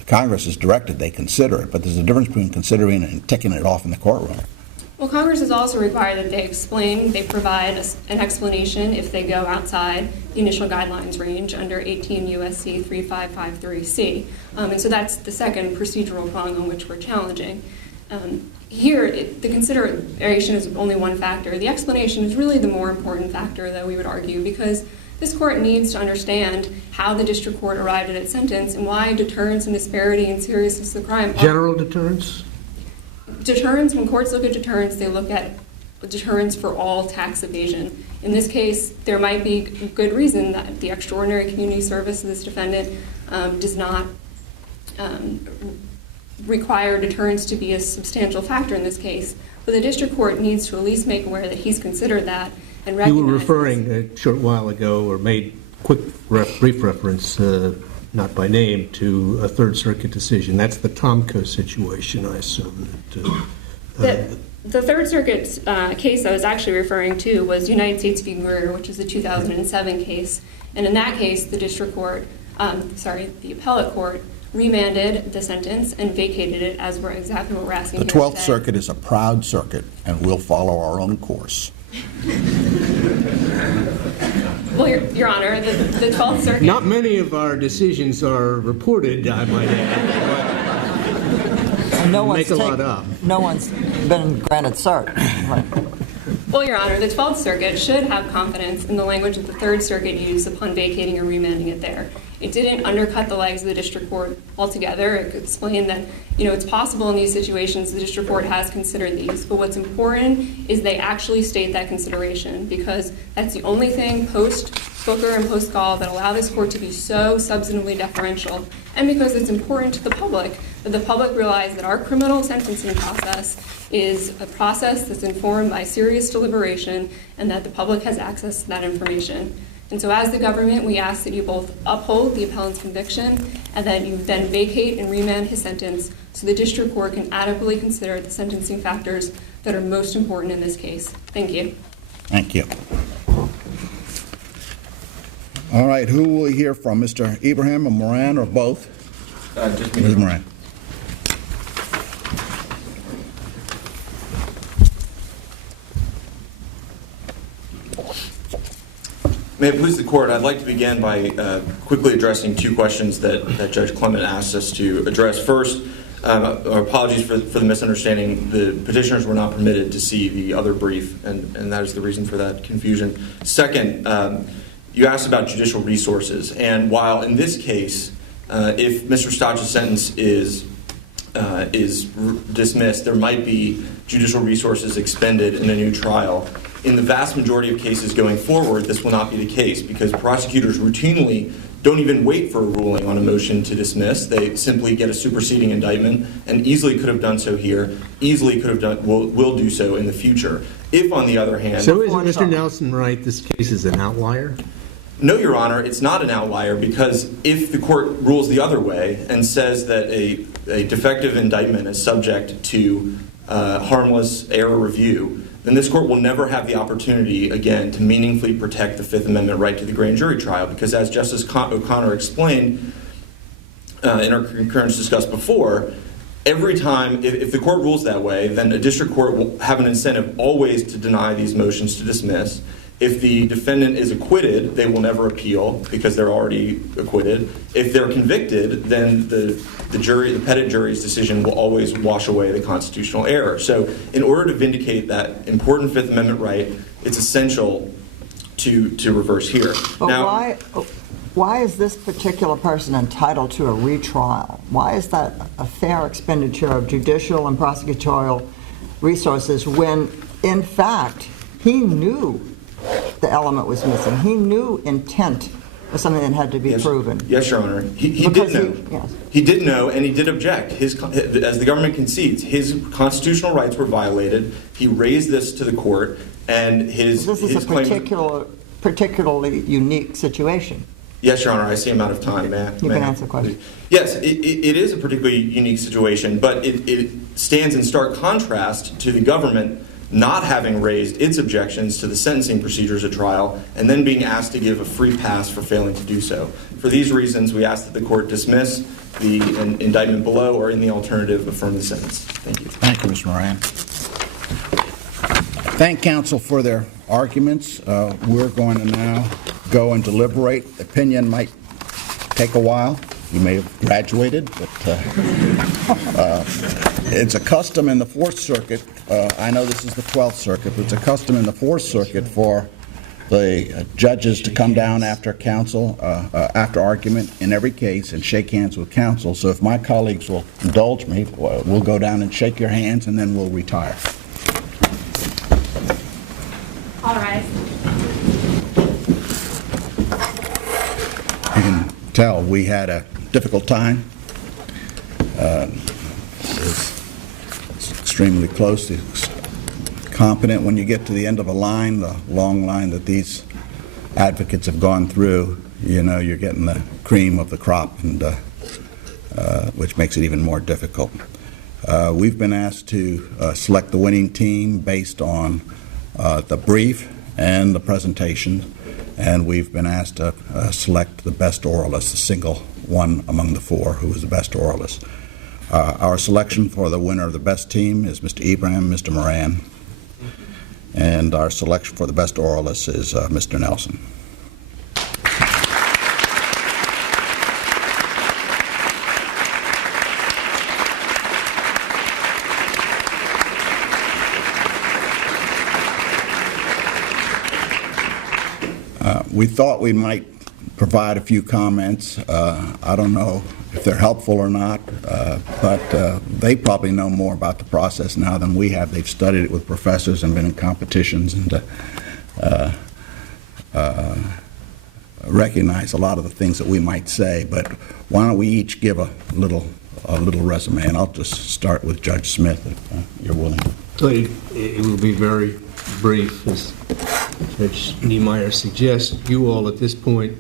Congress has directed they consider it, but there's a difference between considering it and ticking it off in the courtroom. Well, Congress has also required that they provide an explanation if they go outside the initial guidelines range under 18 U.S.C. 3553C. And so that's the second procedural prong on which we're challenging. Here, the consideration is only one factor. The explanation is really the more important factor, though, we would argue, because this court needs to understand how the district court arrived at its sentence and why deterrence and disparity and seriousness of the crime... General deterrence? Deterrence, when courts look at deterrence, they look at deterrence for all tax evasion. In this case, there might be good reason that the extraordinary community service of this defendant does not require deterrence to be a substantial factor in this case. But the district court needs to at least make aware that he's considered that and recognize... You were referring a short while ago, or made brief reference, not by name, to a Third Circuit decision. That's the Tomko situation, I assume. The Third Circuit case I was actually referring to was United States v. Greer, which is a 2007 case. And in that case, the the appellate court remanded the sentence and vacated it as exactly what we're asking The here 12th today. Circuit is a proud circuit, and we'll follow our own course. Well, Your Honor, the 12th Circuit... Not many of our decisions are reported, I might add. And no one's make a lot up. No one's been granted cert. Right. Well, Your Honor, the 12th Circuit should have confidence in the language that the Third Circuit used upon vacating or remanding it there. It didn't undercut the legs of the district court altogether. It explained that, it's possible in these situations the district court has considered these, but what's important is they actually state that consideration, because that's the only thing post-Booker and post-Gall that allow this court to be so substantively deferential, and because it's important to the public that the public realize that our criminal sentencing process is a process that's informed by serious deliberation, and that the public has access to that information. And so as the government, we ask that you both uphold the appellant's conviction and that you then vacate and remand his sentence so the district court can adequately consider the sentencing factors that are most important in this case. Thank you. Thank you. All right, who will we hear from, Mr. Ibrahim or Moran, or both? Just me. Ms. Moran. May it please the court, I'd like to begin by quickly addressing two questions that Judge Clement asked us to address. First, our apologies for the misunderstanding. The petitioners were not permitted to see the other brief, and that is the reason for that confusion. Second, you asked about judicial resources, and while in this case, if Mr. Stach's sentence is dismissed, there might be judicial resources expended in a new trial. In the vast majority of cases going forward, this will not be the case because prosecutors routinely don't even wait for a ruling on a motion to dismiss. They simply get a superseding indictment and easily could have done so here, easily could have done, will do so in the future. If, on the other hand... So is Mr. Nelson right, this case is an outlier? No, Your Honor, it's not an outlier because if the court rules the other way and says that a defective indictment is subject to harmless error review, then this court will never have the opportunity, again, to meaningfully protect the Fifth Amendment right to the grand jury trial because, as Justice O'Connor explained in our concurrence discussed before, every time, if the court rules that way, then a district court will have an incentive always to deny these motions to dismiss. If the defendant is acquitted, they will never appeal because they're already acquitted. If they're convicted, then the pettit jury's decision will always wash away the constitutional error. So in order to vindicate that important Fifth Amendment right, it's essential to reverse here. But now, why is this particular person entitled to a retrial? Why is that a fair expenditure of judicial and prosecutorial resources when, in fact, he knew the element was missing? He knew intent was something that had to be proven. Yes, Your Honor. He did know. Yes. He did know, and he did object. As the government concedes, his constitutional rights were violated. He raised this to the court, and his This is a particularly unique situation. Yes, Your Honor. I see I'm out of time. You can answer the question. Yes, it is a particularly unique situation, but it stands in stark contrast to the government not having raised its objections to the sentencing procedures at trial and then being asked to give a free pass for failing to do so. For these reasons, we ask that the court dismiss the indictment below or, in the alternative, affirm the sentence. Thank you. Thank you, Mr. Moran. Thank counsel for their arguments. We're going to now go and deliberate. The opinion might take a while. You may have graduated, but it's a custom in the Fourth Circuit. I know this is the 12th Circuit, but it's a custom in the Fourth Circuit for the judges to come down after counsel, after argument in every case and shake hands with counsel. So if my colleagues will indulge me, we'll go down and shake your hands and then we'll retire. All rise. You can tell we had a difficult time. It's extremely close. It's competent when you get to the end of a line, the long line that these advocates have gone through. You know, you're getting the cream of the crop, and which makes it even more difficult. We've been asked to select the winning team based on the brief and the presentation, and we've been asked to select the best oralist, the single one among the four who is the best oralist. Our selection for the winner of the best team is Mr. Ibrahim, Mr. Moran, and our selection for the best oralist is Mr. Nelson. We thought we might provide a few comments. I don't know if they're helpful or not, but they probably know more about the process now than we have. They've studied it with professors and been in competitions and recognize a lot of the things that we might say. But why don't we each give a little resume, and I'll just start with Judge Smith, if you're willing. It will be very brief. As Judge Niemeyer suggests, you all at this point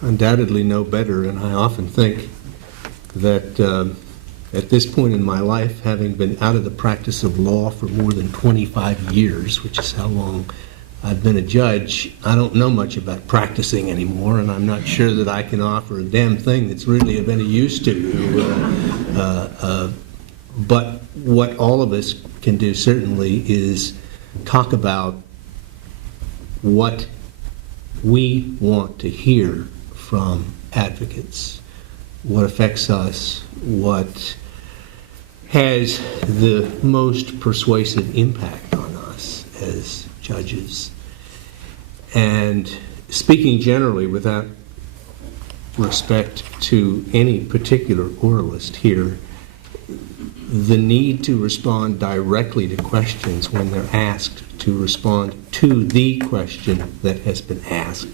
undoubtedly know better, and I often think that at this point in my life, having been out of the practice of law for more than 25 years, which is how long I've been a judge. I don't know much about practicing anymore, and I'm not sure that I can offer a damn thing that's really of any use to you. But what all of us can do certainly is talk about what we want to hear from advocates, what affects us, what has the most persuasive impact on us as judges. And speaking generally, without respect to any particular oralist here, the need to respond directly to questions when they're asked, to respond to the question that has been asked,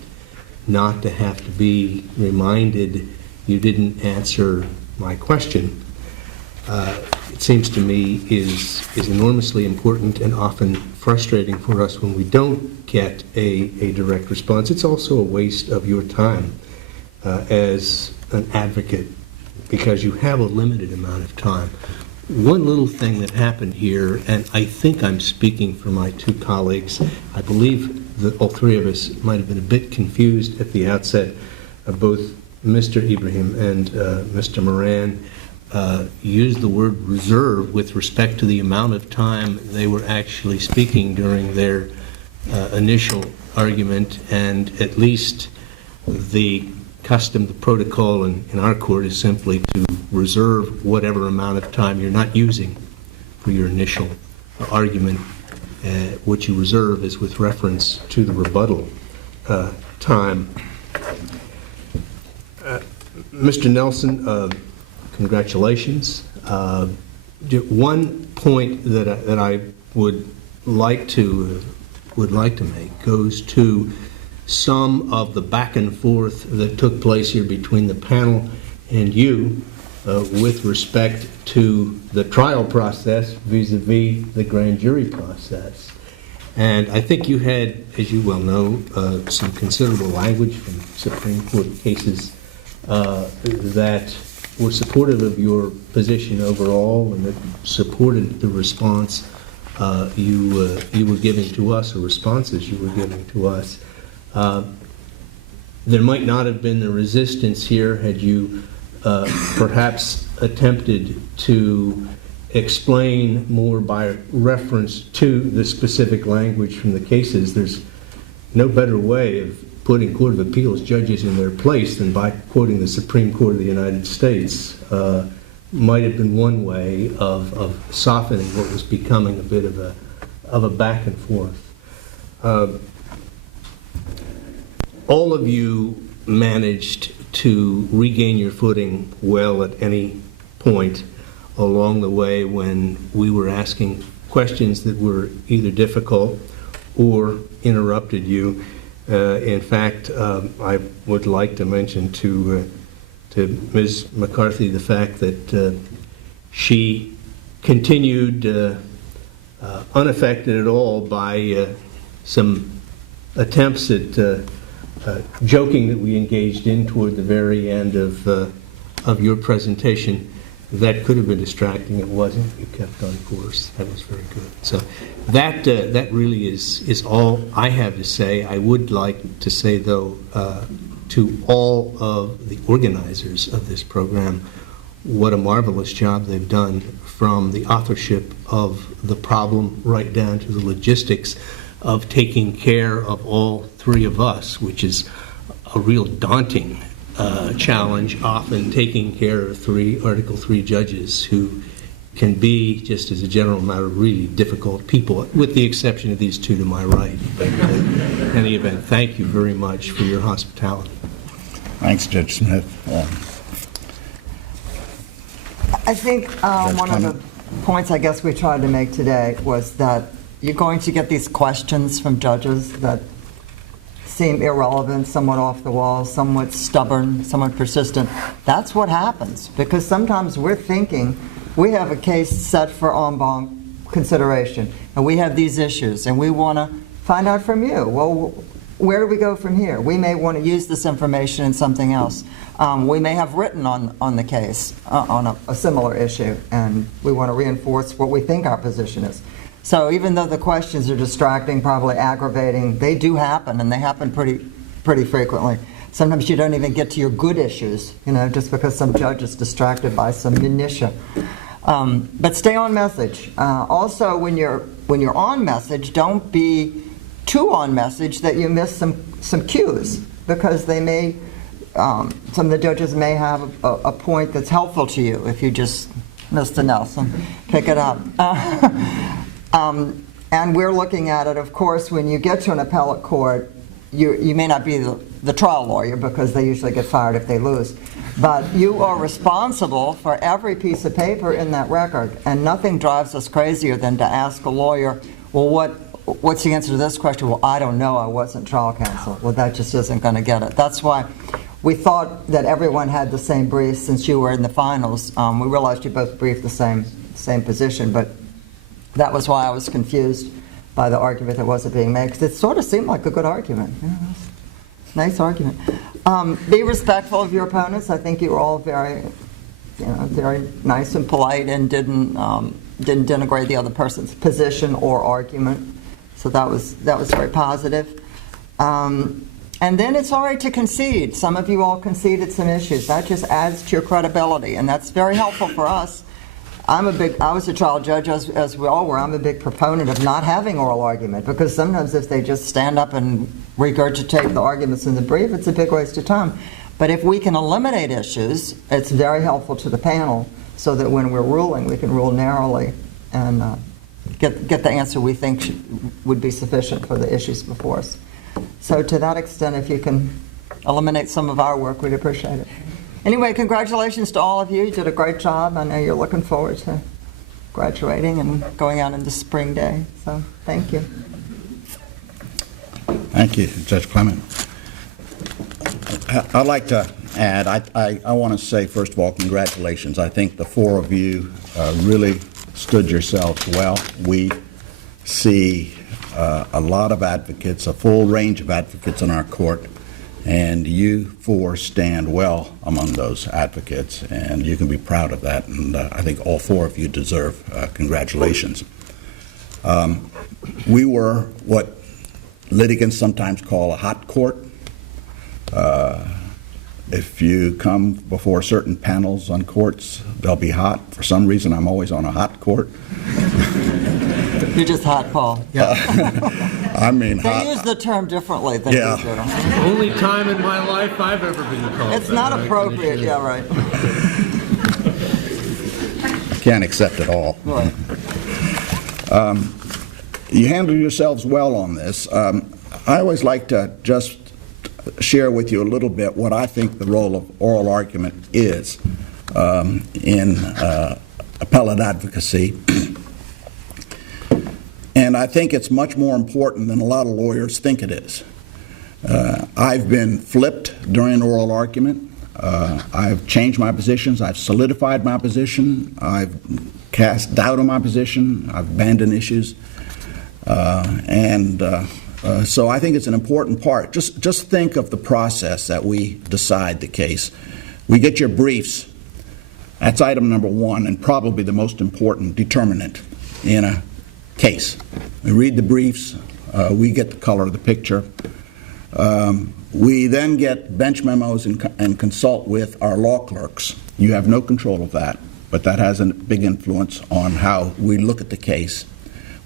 not to have to be reminded you didn't answer my question, it seems to me is enormously important and often frustrating for us when we don't get a direct response. It's also a waste of your time as an advocate because you have a limited amount of time. One little thing that happened here, and I think I'm speaking for my two colleagues, I believe that all three of us might have been a bit confused at the outset. Both Mr. Ibrahim and Mr. Moran used the word reserve with respect to the amount of time they were actually speaking during their initial argument, and at least the custom, the protocol in our court is simply to reserve whatever amount of time you're not using for your initial argument. What you reserve is with reference to the rebuttal time. Mr. Nelson, congratulations. One point that I would like to make goes to some of the back and forth that took place here between the panel and you with respect to the trial process vis-a-vis the grand jury process. And I think you had, as you well know, some considerable language from Supreme Court cases that were supportive of your position overall and that supported the response you were giving to us, or responses you were giving to us. There might not have been the resistance here had you perhaps attempted to explain more by reference to the specific language from the cases. There's no better way of putting Court of Appeals judges in their place than by quoting the Supreme Court of the United States. Might have been one way of softening what was becoming a bit of a back and forth. All of you managed to regain your footing well at any point along the way when we were asking questions that were either difficult or interrupted you. In fact, I would like to mention to Ms. McCarthy the fact that she continued unaffected at all by some attempts at joking that we engaged in toward the very end of your presentation. That could have been distracting. It wasn't. You kept on course. That was very good. So that really is all I have to say. I would like to say, though, to all of the organizers of this program, what a marvelous job they've done, from the authorship of the problem right down to the logistics of taking care of all three of us, which is a real daunting challenge, often taking care of three Article III judges who can be, just as a general matter, really difficult people, with the exception of these two to my right. But in any event, thank you very much for your hospitality. Thanks, Judge Smith. I think one of the points I guess we tried to make today was that you're going to get these questions from judges that seem irrelevant, somewhat off the wall, somewhat stubborn, somewhat persistent. That's what happens, because sometimes we're thinking we have a case set for en banc consideration, and we have these issues, and we want to find out from you, well, where do we go from here? We may want to use this information in something else. We may have written on the case on a similar issue, and we want to reinforce what we think our position is. So even though the questions are distracting, probably aggravating, they do happen, and they happen pretty frequently. Sometimes you don't even get to your good issues, just because some judge is distracted by some minutia. But stay on message. Also, when you're on message, don't be too on message that you miss some cues, because they may, some of the judges may have a point that's helpful to you if you just, Mr. Nelson, pick it up. And we're looking at it, of course, when you get to an appellate court, you may not be the trial lawyer, because they usually get fired if they lose. But you are responsible for every piece of paper in that record, and nothing drives us crazier than to ask a lawyer, well, what's the answer to this question? Well, I don't know, I wasn't trial counsel. Well, that just isn't going to get it. That's why we thought that everyone had the same brief since you were in the finals. We realized you both briefed the same position, but that was why I was confused by the argument that wasn't being made, because it sort of seemed like a good argument. Nice argument. Be respectful of your opponents. I think you were all very nice and polite, and didn't denigrate the other person's position or argument. So that was very positive. And then it's all right to concede. Some of you all conceded some issues. That just adds to your credibility, and that's very helpful for us. I was a trial judge, as we all were. I'm a big proponent of not having oral argument, because sometimes if they just stand up and regurgitate the arguments in the brief, it's a big waste of time. But if we can eliminate issues, it's very helpful to the panel, so that when we're ruling, we can rule narrowly and get the answer we think would be sufficient for the issues before us. So to that extent, if you can eliminate some of our work, we'd appreciate it. Anyway, congratulations to all of you. You did a great job. I know you're looking forward to graduating and going out into spring day. So thank you. Thank you, Judge Clement. I'd like to add, I want to say, first of all, congratulations. I think the four of you really stood yourselves well. We see a lot of advocates, a full range of advocates in our court, and you four stand well among those advocates, and you can be proud of that, and I think all four of you deserve congratulations. We were what litigants sometimes call a hot court. If you come before certain panels on courts, they'll be hot. For some reason, I'm always on a hot court. You're just hot, Paul. Yeah. I mean, they use the term differently than we do. Only time in my life I've ever been called. It's not appropriate, yeah, right. Can't accept it all. Right. You handle yourselves well on this. I always like to just share with you a little bit what I think the role of oral argument is in appellate advocacy. And I think it's much more important than a lot of lawyers think it is. I've been flipped during oral argument. I've changed my positions. I've solidified my position. I've cast doubt on my position. I've abandoned issues. So I think it's an important part. Just think of the process that we decide the case. We get your briefs. That's item number one, and probably the most important determinant in a case. We read the briefs. We get the color of the picture. We then get bench memos and consult with our law clerks. You have no control of that, but that has a big influence on how we look at the case.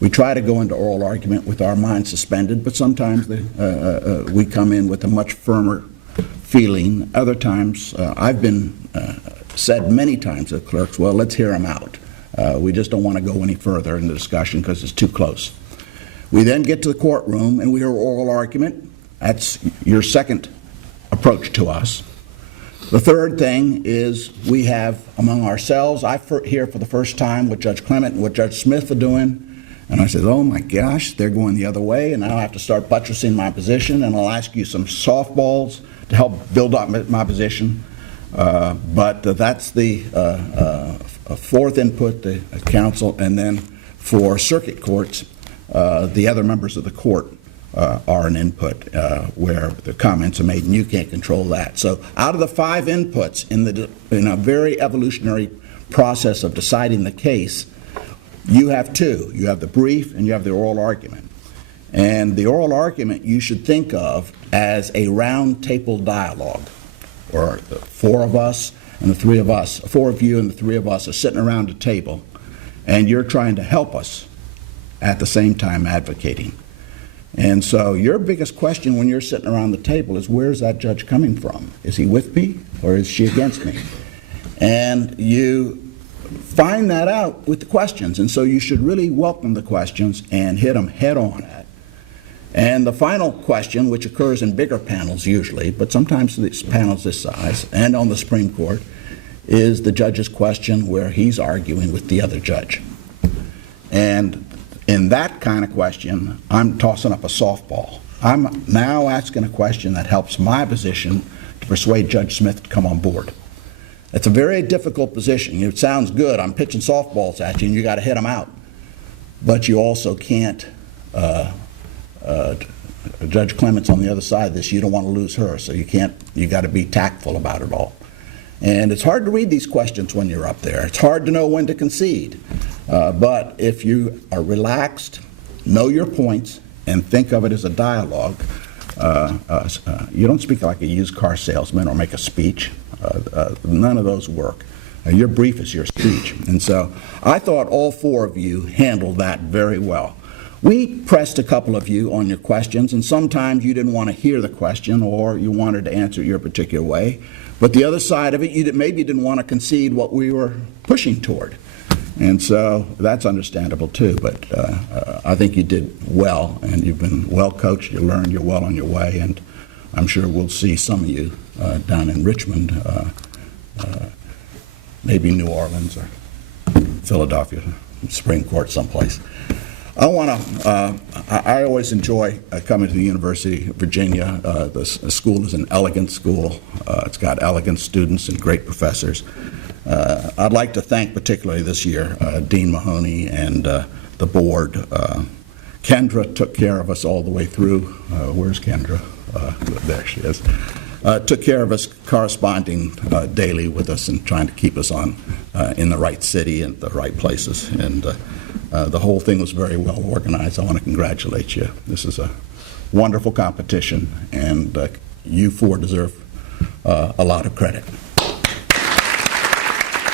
We try to go into oral argument with our minds suspended, but sometimes we come in with a much firmer feeling. Other times, I've been said many times to the clerks, well, let's hear them out. We just don't want to go any further in the discussion because it's too close. We then get to the courtroom and we hear oral argument. That's your second approach to us. The third thing is we have among ourselves, I hear for the first time what Judge Clement and what Judge Smith are doing. And I said, oh my gosh, they're going the other way, and now I have to start buttressing my position, and I'll ask you some softballs to help build up my position. But that's the fourth input, the counsel, and then for circuit courts, the other members of the court are an input where the comments are made, and you can't control that. So out of the five inputs in a very evolutionary process of deciding the case, You have two. You have the brief and you have the oral argument. And the oral argument you should think of as a round table dialogue, or the four of us and the three of us, four of you and the three of us are sitting around a table, and you're trying to help us at the same time advocating. And so your biggest question when you're sitting around the table is, where's that judge coming from? Is he with me or is she against me? And you find that out with the questions, and so you should really welcome the questions and hit them head on at. And the final question, which occurs in bigger panels usually, but sometimes these panels this size, and on the Supreme Court, is the judge's question where he's arguing with the other judge. And in that kind of question, I'm tossing up a softball. I'm now asking a question that helps my position to persuade Judge Smith to come on board. It's a very difficult position. It sounds good. I'm pitching softballs at you, and you got to hit them out. But you also can't. Judge Clement's on the other side of this. You don't want to lose her, so you can't. You got to be tactful about it all. And it's hard to read these questions when you're up there. It's hard to know when to concede. But if you are relaxed, know your points, and think of it as a dialogue, you don't speak like a used car salesman or make a speech. None of those work. Your brief is your speech. And so I thought all four of you handled that very well. We pressed a couple of you on your questions, and sometimes you didn't want to hear the question or you wanted to answer it your particular way. But the other side of it, you maybe didn't want to concede what we were pushing toward. And so that's understandable too, but I think you did well, and you've been well coached, you learned, you're well on your way, and I'm sure we'll see some of you down in Richmond, maybe New Orleans or Philadelphia, Supreme Court someplace. I always enjoy coming to the University of Virginia. The school is an elegant school. It's got elegant students and great professors. I'd like to thank particularly this year Dean Mahoney and the board. Kendra took care of us all the way through. Where's Kendra? There she is. Took care of us, corresponding daily with us and trying to keep us on in the right city and the right places. And the whole thing was very well organized. I want to congratulate you. This is a wonderful competition, and you four deserve a lot of credit.